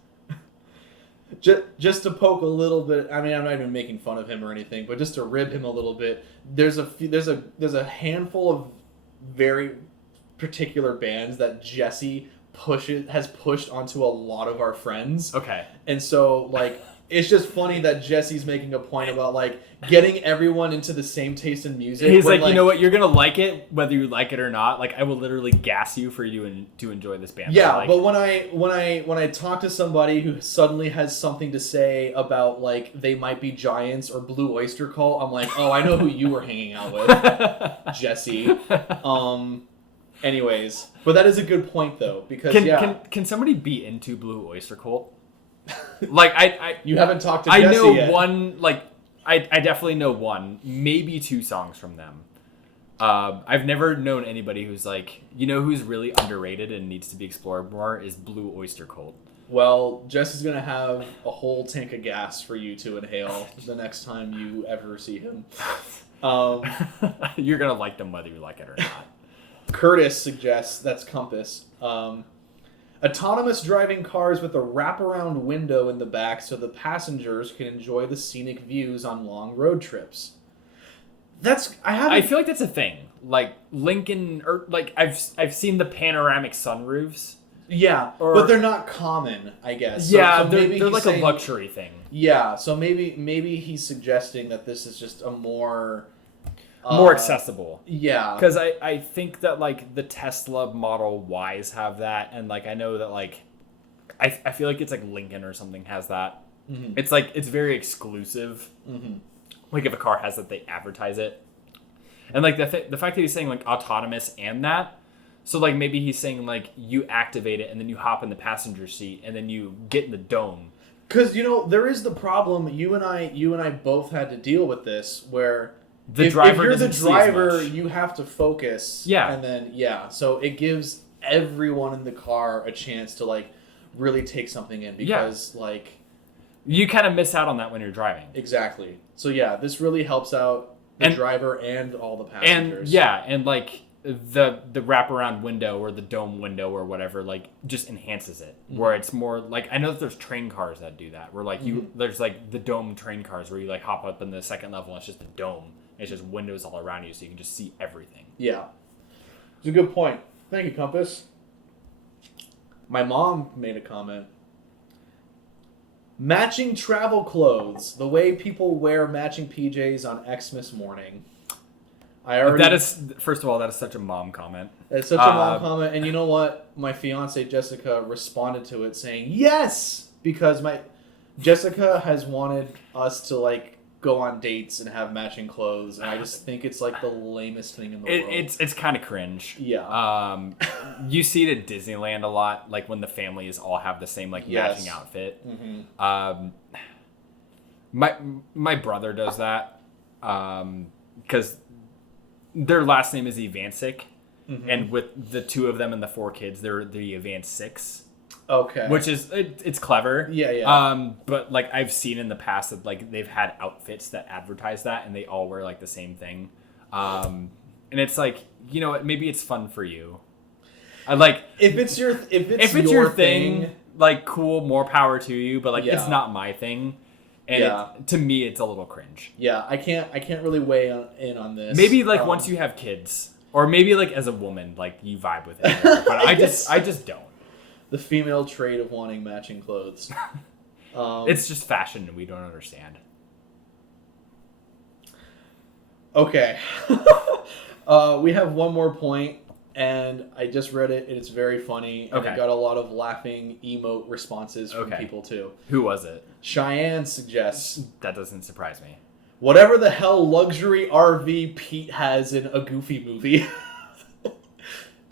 just to poke a little bit. I mean, I'm not even making fun of him or anything, but just to rib him a little bit. There's a handful of very particular bands that Jesse has pushed onto a lot of our friends. Okay. And so, like, it's just funny that Jesse's making a point about, like, getting everyone into the same taste in music. He's like, you know what? You're going to like it, whether you like it or not. Like, I will literally gas you for you to enjoy this band. Yeah, like, but when I talk to somebody who suddenly has something to say about, like, they might be Giants or Blue Oyster Cult, I'm like, oh, I know who you were hanging out with, Jesse. Anyways, but that is a good point, though, because, Can somebody be into Blue Oyster Cult? Like, I you haven't talked to I Jesse know yet. one, like, I definitely know one, maybe 2 songs from them. I've never known anybody who's like, you know who's really underrated and needs to be explored more is Blue Oyster Cult. Well, Jesse's going to have a whole tank of gas for you to inhale the next time you ever see him. You're going to like them whether you like it or not. Curtis suggests, that's Compass, autonomous driving cars with a wraparound window in the back so the passengers can enjoy the scenic views on long road trips. I feel like that's a thing. Like Lincoln, or like I've seen the panoramic sunroofs. Yeah, but they're not common, I guess. Yeah, so they're like a luxury thing. Yeah, so maybe he's suggesting that this is just a more accessible. Yeah. Because I think that, like, the Tesla Model Ys have that, and, like, I know that, like, I feel like it's, like, Lincoln or something has that. Mm-hmm. It's, like, it's very exclusive. Mm-hmm. Like, if a car has it, they advertise it. And, like, the fact that he's saying, like, autonomous and that, so, like, maybe he's saying, like, you activate it, and then you hop in the passenger seat, and then you get in the dome. Because, you know, there is the problem, you and I both had to deal with this, where... If you're the driver, you have to focus. Yeah. And then, so it gives everyone in the car a chance to, like, really take something in. Because, like... You kind of miss out on that when you're driving. Exactly. So, yeah, this really helps out the driver and all the passengers. And, like, the wraparound window or the dome window or whatever, like, just enhances it. Mm-hmm. Where it's more, like, I know that there's train cars that do that. Where, like, there's, like, the dome train cars where you, like, hop up in the second level and it's just a dome. It's just windows all around you, so you can just see everything. Yeah. It's a good point. Thank you, Compass. My mom made a comment. Matching travel clothes. The way people wear matching PJs on Xmas morning. First of all, that is such a mom comment. It's such a mom comment, and you know what? My fiance Jessica responded to it saying, yes! Because Jessica has wanted us to, like, go on dates and have matching clothes, and I just think it's like the lamest thing in the world. It's kind of cringe. Yeah. You see it at Disneyland a lot, like when the families all have the same matching outfit. Mm-hmm. My brother does that because their last name is Ivancic, mm-hmm. and with the 2 of them and the 4 kids, they're the Ivancics. Okay. Which is it's clever. Yeah. But like I've seen in the past that like they've had outfits that advertise that and they all wear like the same thing. And it's like, you know what, maybe it's fun for you. I like if it's your thing, like cool, more power to you, but like it's not my thing. And to me it's a little cringe. Yeah, I can't really weigh in on this. Maybe like once you have kids, or maybe like as a woman, like you vibe with it. But I just don't. The female trait of wanting matching clothes. It's just fashion and we don't understand. Okay. We have one more point, and I just read it, and it's very funny. And it got a lot of laughing emote responses from people, too. Who was it? Cheyenne suggests... That doesn't surprise me. Whatever the hell luxury RV Pete has in a Goofy movie. Do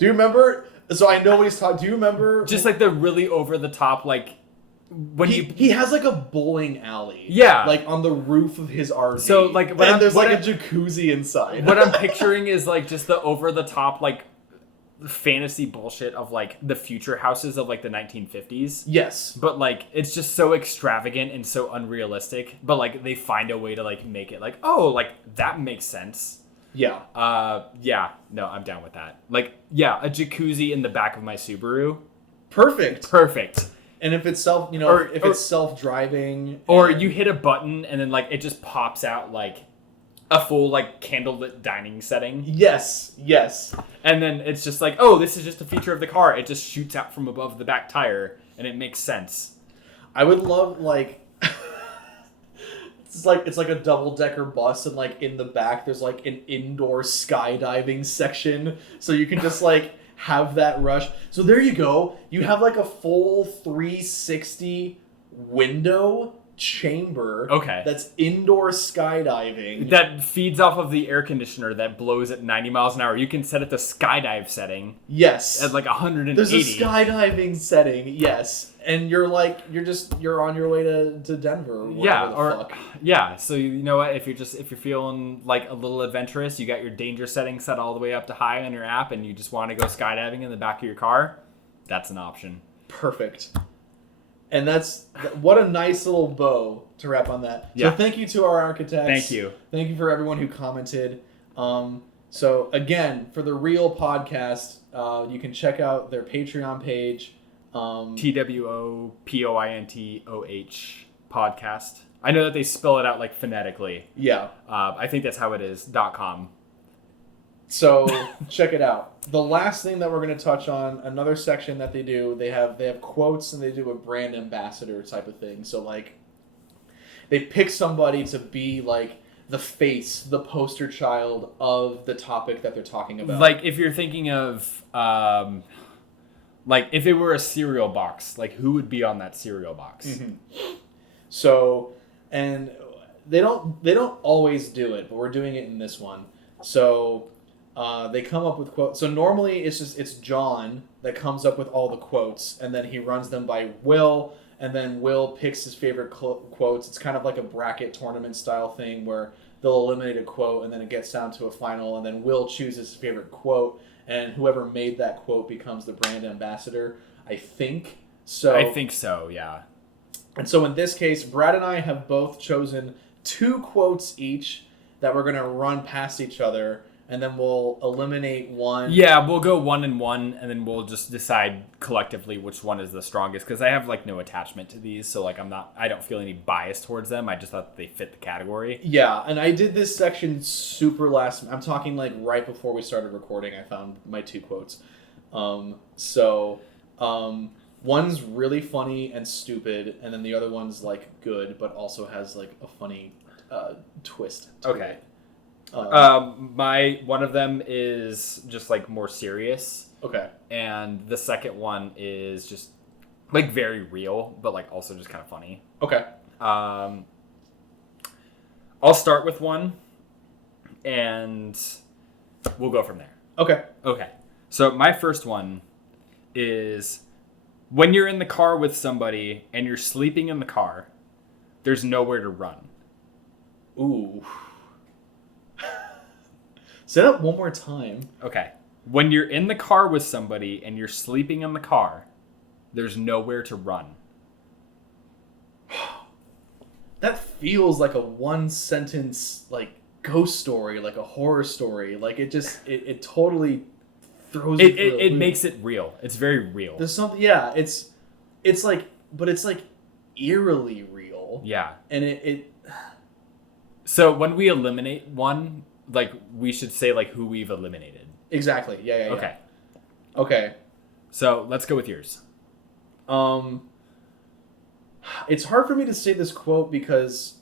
you remember... So I know what he's talking. Do you remember? Just like the really over the top, like when he has like a bowling alley. Yeah, like on the roof of his RV. So like, there's like a jacuzzi inside. What I'm picturing is like just the over the top like fantasy bullshit of like the future houses of like the 1950s. Yes, but like it's just so extravagant and so unrealistic. But like they find a way to like make it like, oh, like that makes sense. Yeah. Yeah, no, I'm down with that. Like, yeah, a jacuzzi in the back of my Subaru. Perfect. And if it's it's self-driving, or you hit a button and then like it just pops out like a full like candlelit dining setting. Yes. And then it's just like, oh, this is just a feature of the car. It just shoots out from above the back tire, and it makes sense. I would love like it's like a double-decker bus, and like in the back there's like an indoor skydiving section, so you can just like have that rush. So there you go. You have like a full 360 window chamber. Okay. That's indoor skydiving. That feeds off of the air conditioner that blows at 90 miles an hour. You can set it to skydive setting. Yes. At like 180. There's a skydiving setting. Yes. And you're on your way to Denver. Yeah. So you know what? If you're feeling like a little adventurous, you got your danger setting set all the way up to high on your app, and you just want to go skydiving in the back of your car, that's an option. Perfect. And what a nice little bow to wrap on that. Yeah. So thank you to our architects. Thank you. Thank you for everyone who commented. So again, for the real podcast, you can check out their Patreon page. TWOPOINTOH podcast. I know that they spell it out like phonetically. Yeah. I think that's how it is. .com. So check it out. The last thing that we're going to touch on, another section that they do, they have quotes, and they do a brand ambassador type of thing. So like they pick somebody to be like the face, the poster child of the topic that they're talking about. Like if you're thinking of like if it were a cereal box, like who would be on that cereal box? Mm-hmm. So, and they don't always do it, but we're doing it in this one. So they come up with quotes. So normally it's John that comes up with all the quotes, and then he runs them by Will, and then Will picks his favorite quotes. It's kind of like a bracket tournament style thing where they'll eliminate a quote, and then it gets down to a final, and then Will chooses his favorite quote, and whoever made that quote becomes the brand ambassador. I think so. I think so, yeah. And so in this case, Brad and I have both chosen 2 quotes each that we're going to run past each other, and then we'll eliminate one. Yeah, we'll go 1 and 1, and then we'll just decide collectively which one is the strongest, because I have like no attachment to these, so like I don't feel any bias towards them. I just thought they fit the category. Yeah, and I did this section super I'm talking like right before we started recording. I found my 2 quotes. One's really funny and stupid, and then the other one's like good, but also has like a funny twist. Okay. One of them is just like more serious. Okay. And the second one is just like very real, but like also just kind of funny. Okay. I'll start with one, and we'll go from there. Okay. So my first one is, when you're in the car with somebody and you're sleeping in the car, there's nowhere to run. Ooh. Say that one more time. Okay. When you're in the car with somebody and you're sleeping in the car, there's nowhere to run. That feels like a one-sentence like ghost story, like a horror story. Like it totally throws it. It makes it real. It's very real. There's something. Yeah. It's like eerily real. Yeah. And it. So when we eliminate one, like we should say like who we've eliminated. Exactly. Yeah. Okay. So let's go with yours. It's hard for me to say this quote because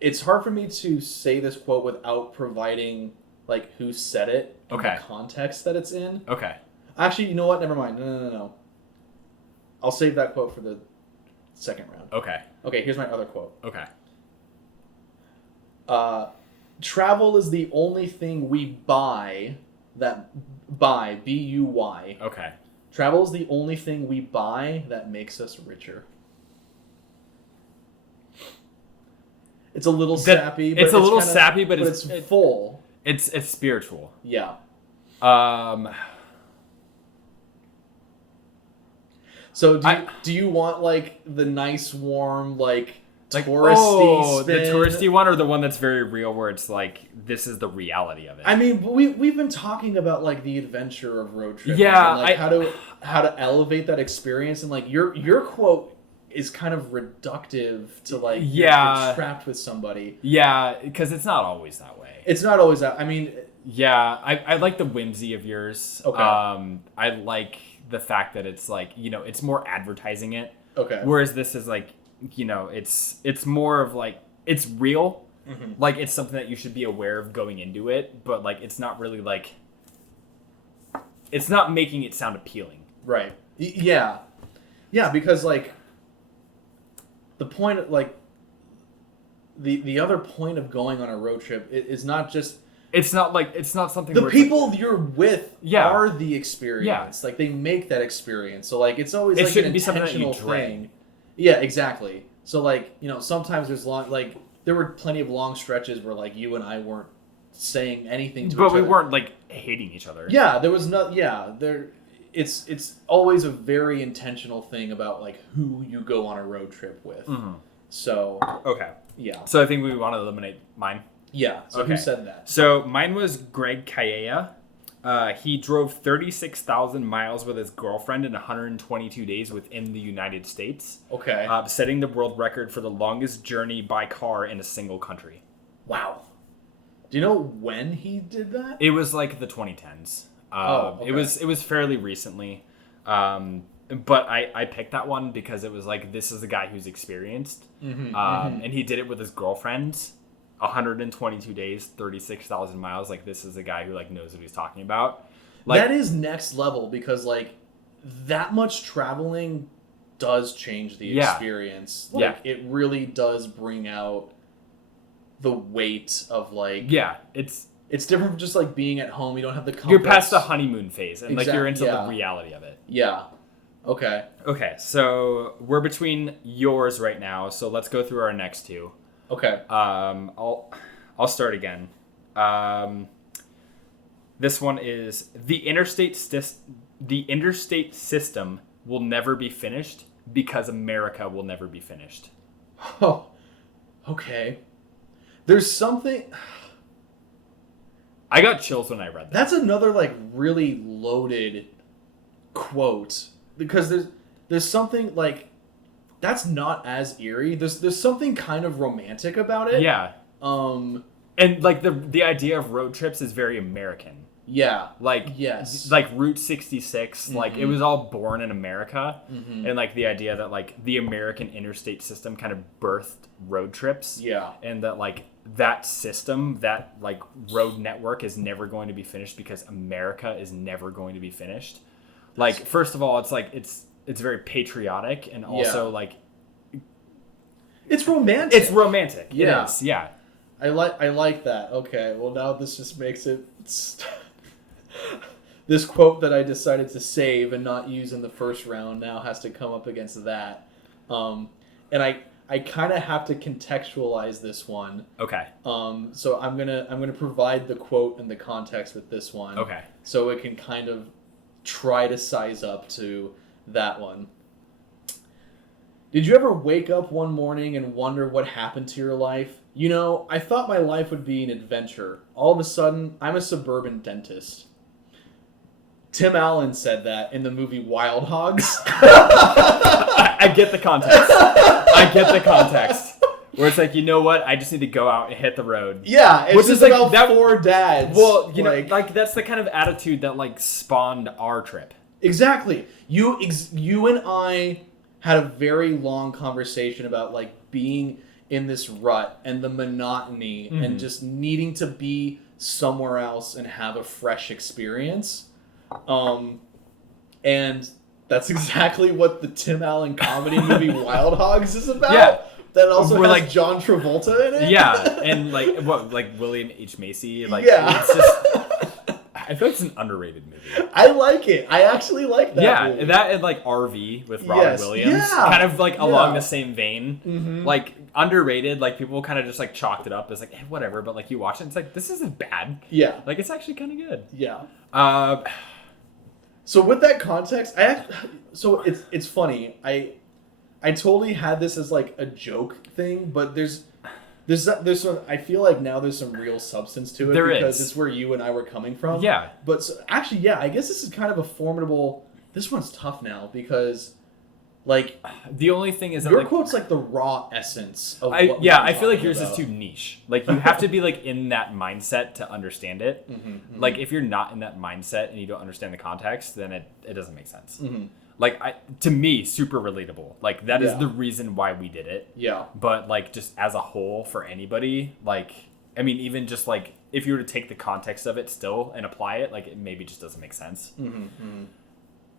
it's hard for me to say this quote without providing like who said it and the context that it's in. Okay. Actually, you know what? Never mind. No. I'll save that quote for the second round. Okay. Okay, here's my other quote. Okay. Travel is the only thing we buy B-U-Y. Okay. Travel is the only thing we buy that makes us richer. It's a little sappy. But it's full. It's spiritual. Yeah. So do you want like the nice warm like Like, touristy spin. the touristy one, or the one that's very real, where it's like, this is the reality of it. I mean, we've been talking about like the adventure of road tripping, Yeah, and, like how to elevate that experience, and like your quote is kind of reductive to like you're trapped with somebody. Yeah, because it's not always that way. It's not always that. I mean, yeah, I like the whimsy of yours. Okay. I like the fact that it's like, you know, it's more advertising it. Okay. Whereas this is like, you know, it's more of like, it's real. Mm-hmm. Like, it's something that you should be aware of going into it, but like, it's not really like, it's not making it sound appealing. Right. Yeah. Yeah, because like the point, like the other point of going on a road trip is not just. It's not something. The where people you're with Yeah. are the experience. Yeah. Like they make that experience. So like it's always like an intentional thing. Yeah, exactly. So like, you know, sometimes there's there were plenty of long stretches where like you and I weren't saying anything to each other. But we weren't like hating each other. Yeah, there was no. Yeah, there. It's always a very intentional thing about like who you go on a road trip with. Mm-hmm. So okay. Yeah. So I think we want to eliminate mine. Yeah. So okay. Who said that? So mine was Greg Kaea. He drove 36,000 miles with his girlfriend in 122 days within the United States. Okay. Setting the world record for the longest journey by car in a single country. Wow. Do you know when he did that? It was like the 2010s. Okay. It was fairly recently. But I picked that one because it was like, this is a guy who's experienced. Mm-hmm, And he did it with his girlfriend. 122 days, 36,000 miles. Like, this is a guy who like knows what he's talking about. Like, that is next level because like that much traveling does change the experience. Like it really does bring out the weight of like it's different from just like being at home. You don't have the comforts. You're past the honeymoon phase and like you're into the reality of it. Yeah. Okay. Okay, so we're between yours right now, so let's go through our next two. Okay. I'll start again. This one is the interstate system will never be finished because America will never be finished. Oh. Okay. There's something. I got chills when I read that. That's another like really loaded quote because there's something like. That's not as eerie. There's something kind of romantic about it. Yeah. And like the idea of road trips is very American. Yeah. Like yes. Like Route 66, mm-hmm. like it was all born in America, mm-hmm. and like the idea that like the American interstate system kind of birthed road trips. Yeah. And that like that system, that like road network is never going to be finished because America is never going to be finished. Like first of all, it's like it's very patriotic and also like it's romantic. It's romantic. Yeah. It is. Yeah. I like that. Okay. Well, now this just makes it this quote that I decided to save and not use in the first round now has to come up against that. And I kind of have to contextualize this one. Okay. So I'm going to provide the quote and the context with this one. Okay. So it can kind of try to size up to that one. Did you ever wake up one morning and wonder what happened to your life? You know, I thought my life would be an adventure. All of a sudden, I'm a suburban dentist. Tim Allen said that in the movie Wild Hogs. I get the context. Where it's like, you know what? I just need to go out and hit the road. Yeah, it's just like about four dads. Well, you know, like that's the kind of attitude that like spawned our trip. Exactly. You and I had a very long conversation about like being in this rut and the monotony mm-hmm. and just needing to be somewhere else and have a fresh experience. And that's exactly what the Tim Allen comedy movie Wild Hogs is about. Yeah. That also has like John Travolta in it. Yeah, and like William H. Macy. Like it's just I feel like it's an underrated movie. I like it. I actually like that movie. That and like RV with Robin Williams. Yeah. Kind of like along the same vein. Mm-hmm. Like underrated, like people kind of just like chalked it up as like whatever, but like you watch it, it's like this isn't bad. Yeah. Like it's actually kind of good. Yeah. So with that context, it's funny. I totally had this as like a joke thing, but there's some, I feel like now there's some real substance to it because it's where you and I were coming from. Yeah. But actually, yeah, I guess this is kind of a formidable. This one's tough now because, like, the only thing is that your like, quote's like the raw essence of. I feel like yours about. is too niche. Like you have to be like in that mindset to understand it. Like if you're not in that mindset and you don't understand the context, then it doesn't make sense. Like to me, super relatable. Like that is the reason why we did it. Yeah. But like just as a whole for anybody, like I mean, even just like if you were to take the context of it still and apply it, like it maybe just doesn't make sense.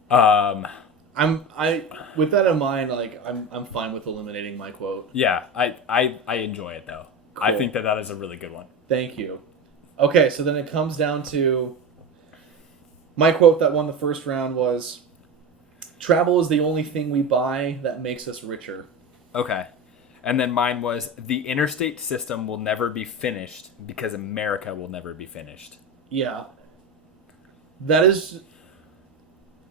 I with that in mind, like I'm fine with eliminating my quote. Yeah, I enjoy it though. Cool. I think that is a really good one. Thank you. Okay, so then it comes down to my quote that won the first round was, "Travel is the only thing we buy that makes us richer." Okay. And then mine was, "The interstate system will never be finished because America will never be finished." Yeah. That is,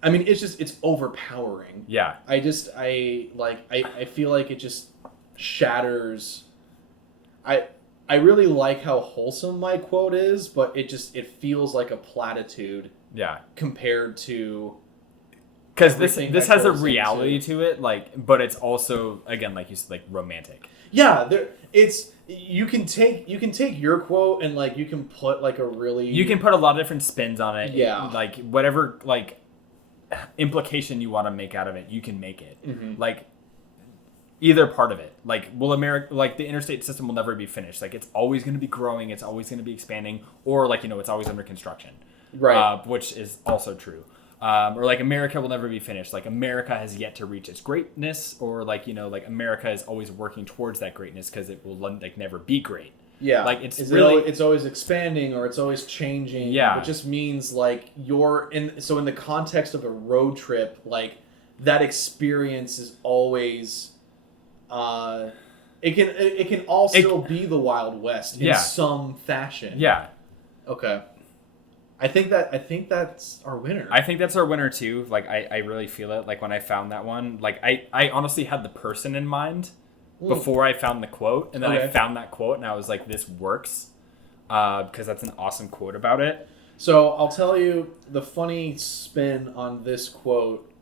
I mean, it's overpowering. Yeah. I feel like it just shatters. I really like how wholesome my quote is, but it feels like a platitude. Yeah. Compared to, because this has a reality to it, like, but it's also, again, like you said, like romantic. Yeah, you can take your quote and like you can put like a really, you can put a lot of different spins on it. Yeah, like whatever like implication you want to make out of it, you can make it. Like either part of it. Like the interstate system will never be finished. Like it's always going to be growing. It's always going to be expanding, or like it's always under construction. Right. Which is also true. Or like America will never be finished. Like America has yet to reach its greatness, or like like America is always working towards that greatness because it will like never be great. Yeah, like it's always expanding or it's always changing. Yeah, it just means like in the context of a road trip, like that experience is always, it can all still be the Wild West in some fashion. Yeah. Okay. I think that's our winner. I think that's our winner too. Like I really feel it. Like when I found that one, like I honestly had the person in mind before I found the quote, and then I found that quote and I was like, this works, because that's an awesome quote about it. So I'll tell you the funny spin on this quote.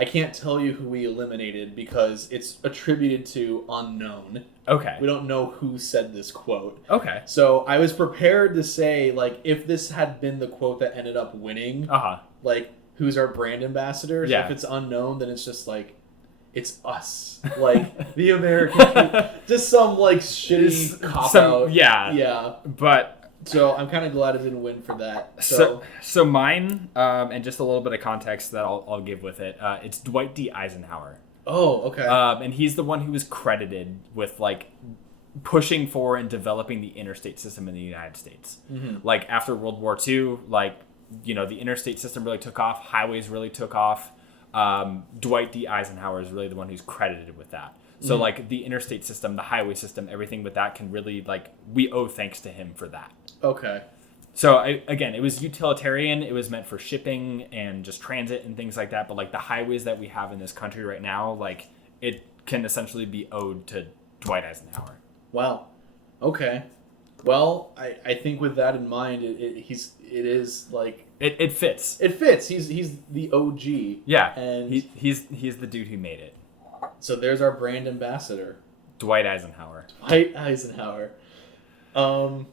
I can't tell you who we eliminated because it's attributed to unknown. Okay. We don't know who said this quote. Okay. So I was prepared to say, like, if this had been the quote that ended up winning, like, who's our brand ambassador? So if it's unknown, then it's just like, it's us. Like, the American people. Just some, like, shitty cop-out. Yeah. Yeah. But... So I'm kind of glad it didn't win for that. So mine, and just a little bit of context that I'll give with it. It's Dwight D. Eisenhower. Oh, okay. And he's the one who was credited with like pushing for and developing the interstate system in the United States. Like after World War II, like the interstate system really took off. Highways really took off. Dwight D. Eisenhower is really the one who's credited with that. So like the interstate system, the highway system, everything with that can really like we owe thanks to him for that. Okay. So again, it was utilitarian. It was meant for shipping and just transit and things like that. But like the highways that we have in this country right now, like it can essentially be owed to Dwight Eisenhower. Wow. Okay. Well, I think with that in mind, it is like it fits. It fits. He's the OG. Yeah. And he's the dude who made it. So there's our brand ambassador, Dwight Eisenhower. Dwight Eisenhower. Well,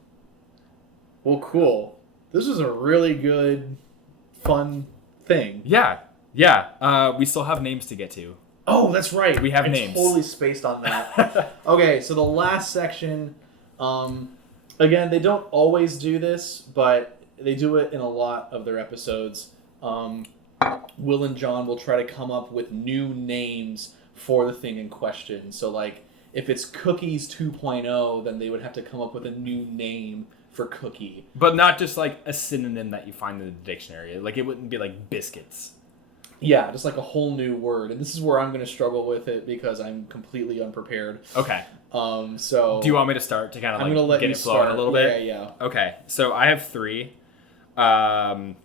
cool. This was a really good, fun thing. Yeah. Yeah. We still have names to get to. Oh, that's right. We have names. Totally spaced on that. Okay, so the last section. Again, they don't always do this, but they do it in a lot of their episodes. Will and John will try to come up with new names for the thing in question. So, like, if it's Cookies 2.0, then they would have to come up with a new name for cookie. But not just, like, a synonym that you find in the dictionary. Like, it wouldn't be, like, biscuits. Yeah, just, like, a whole new word. And this is where I'm going to struggle with it because I'm completely unprepared. Okay. So... Do you want me to start to kind of, like, get it flowing a little bit? Yeah. Okay. So, I have 3. The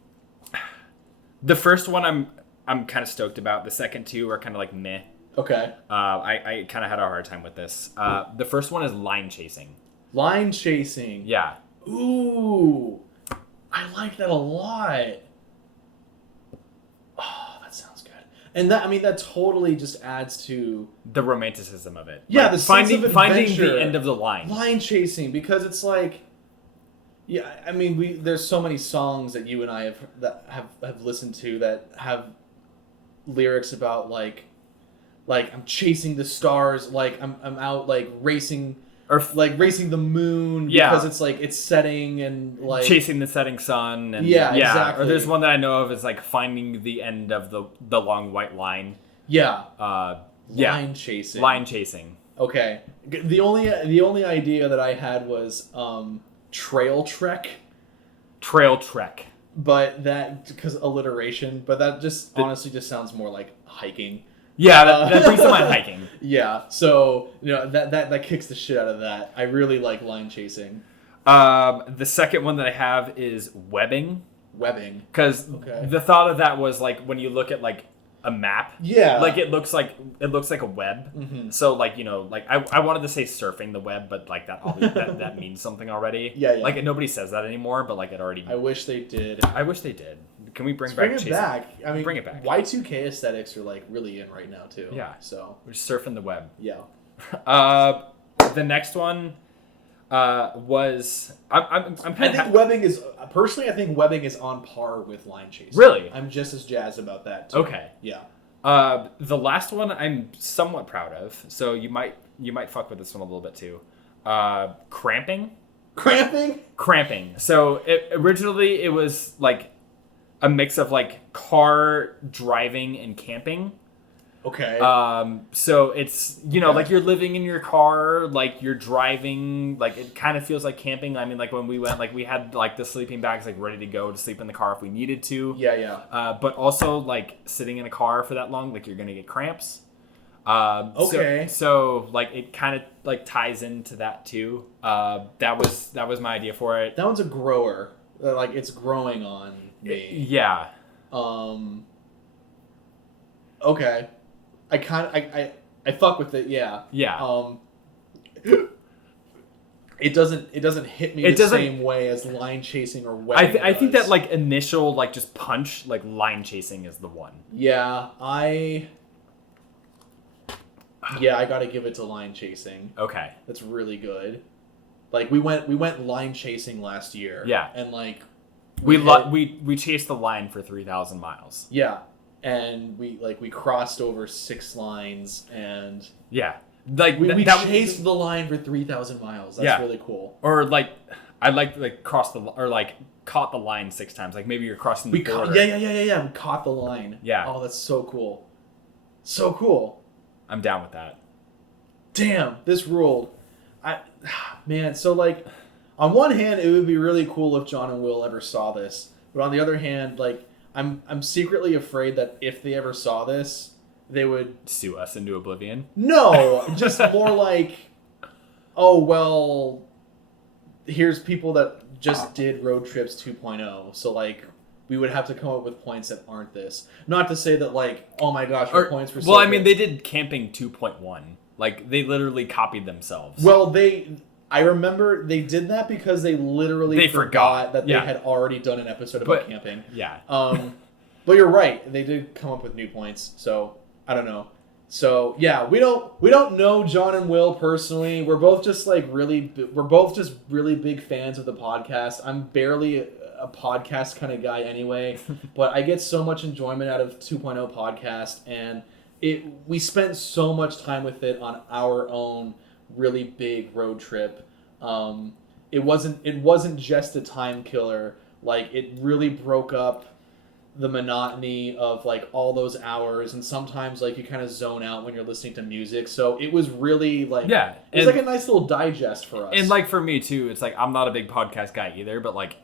first one I'm kind of stoked about. The second 2 are kind of like meh. Okay. I kind of had a hard time with this. The first one is line chasing. Line chasing. Yeah. Ooh. I like that a lot. Oh, that sounds good. And that totally just adds to the romanticism of it. Yeah, like, the sense of finding adventure. the end of the line. Line chasing, because it's like, yeah, I mean, there's so many songs that you and I have listened to that have lyrics about like I'm chasing the stars, like I'm out like racing. Or like racing the moon because it's like it's setting and like chasing the setting sun and exactly. Or there's one that I know of is like finding the end of the long white line. Line chasing. Line chasing. Okay. The only idea that I had was trail trek. Trail trek. But that because alliteration, but that just honestly just sounds more like hiking. Yeah, that brings to mind hiking. Yeah, so that kicks the shit out of that. I really like line chasing. The second one that I have is webbing. Webbing. Because the thought of that was like when you look at like a map. Yeah. Like it looks like a web. Mm-hmm. So like like I wanted to say surfing the web, but like that means something already. Yeah. Like nobody says that anymore, but like it already. I wish they did. Can we bring it back? I mean, bring it back. Y2K aesthetics are like really in right now too. Yeah. So we're surfing the web. Yeah. The next one was I'm kind of. I think webbing is on par with line chasing. Really? I'm just as jazzed about that too. Okay. Yeah. The last one I'm somewhat proud of, so you might fuck with this one a little bit too. Cramping. Cramping. So originally it was like a mix of like car driving and camping. Okay. So it's like you're living in your car, like you're driving, like it kind of feels like camping. I mean, like when we went, like we had like the sleeping bags like ready to go to sleep in the car if we needed to. Yeah. But also like sitting in a car for that long, like you're gonna get cramps. Okay. So like it kind of like ties into that too. That was my idea for it. That one's a grower. Like it's growing on me. Yeah. Okay. I fuck with it. Yeah. Yeah. It doesn't hit me the same way as line chasing or webbing. I think that like initial like just punch like line chasing is the one. Yeah. I gotta give it to line chasing. Okay. That's really good. Like we went line chasing last year. Yeah. And like we chased the line for 3,000 miles. Yeah. And we crossed over 6 lines and yeah. Like we chased the line for 3,000 miles. That's really cool. Or like I like crossed the or like caught the line 6 times. Like maybe you're crossing the border. Yeah. We caught the line. Yeah. Oh, that's so cool. So cool. I'm down with that. Damn, this ruled. Man, so like on one hand it would be really cool if John and Will ever saw this. But on the other hand, like I'm secretly afraid that if they ever saw this, they would sue us into oblivion. No, just more like, oh well, here's people that just did Roadtrips 2.0, so like we would have to come up with points that aren't this. Not to say that like, oh my gosh, our points were so well, I good. mean, they did Camping 2.1. Like they literally copied themselves. Well, I remember they did that because they literally forgot that they had already done an episode about camping. Yeah. But you're right. They did come up with new points. So I don't know. So yeah, we don't know John and Will personally. We're both just really big fans of the podcast. I'm barely a podcast kind of guy anyway, but I get so much enjoyment out of 2.0 podcast, and we spent so much time with it on our own really big road trip. It wasn't just a time killer. Like it really broke up the monotony of like all those hours, and sometimes like you kind of zone out when you're listening to music. So it was really like it was like a nice little digest for us. And like for me too, it's like I'm not a big podcast guy either, but like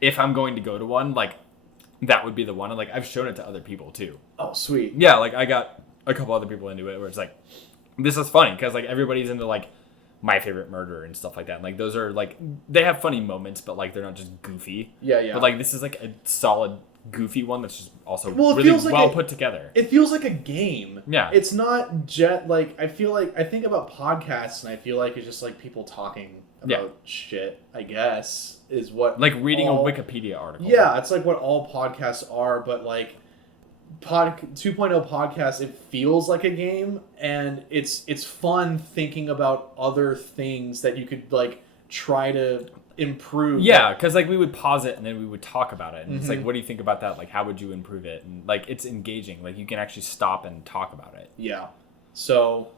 if I'm going to go to one, like that would be the one. And like I've shown it to other people too. Oh, sweet. Yeah, like I got a couple other people into it where it's like this is funny because like everybody's into like My Favorite Murder and stuff like that. And, like those are like they have funny moments, but like they're not just goofy. Yeah. But like this is like a solid goofy one that's just also Well, it really feels like well put together. It feels like a game. Yeah. It's not like I think about podcasts and I feel like it's just like people talking about shit, I guess, is what like reading a Wikipedia article. Yeah, it's like what all podcasts are, but like 2.0 podcast, it feels like a game, and it's fun thinking about other things that you could like try to improve. Yeah, because like we would pause it and then we would talk about it, and it's like, what do you think about that? Like, how would you improve it? And like, it's engaging. Like, you can actually stop and talk about it. Yeah. So,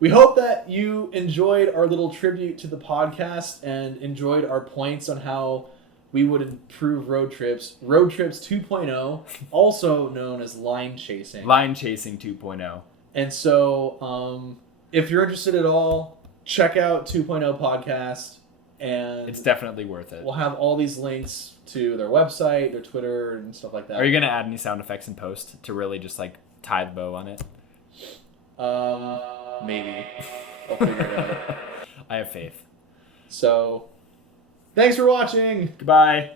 we hope that you enjoyed our little tribute to the podcast and enjoyed our points on how we would improve Roadtrips. Roadtrips 2.0, also known as line chasing. Line chasing 2.0. And so, if you're interested at all, check out 2.0 podcast. And it's definitely worth it. We'll have all these links to their website, their Twitter, and stuff like that. Are you going to add any sound effects in post to really just like tie the bow on it? Maybe. I'll figure it out. I have faith. So, thanks for watching. Goodbye.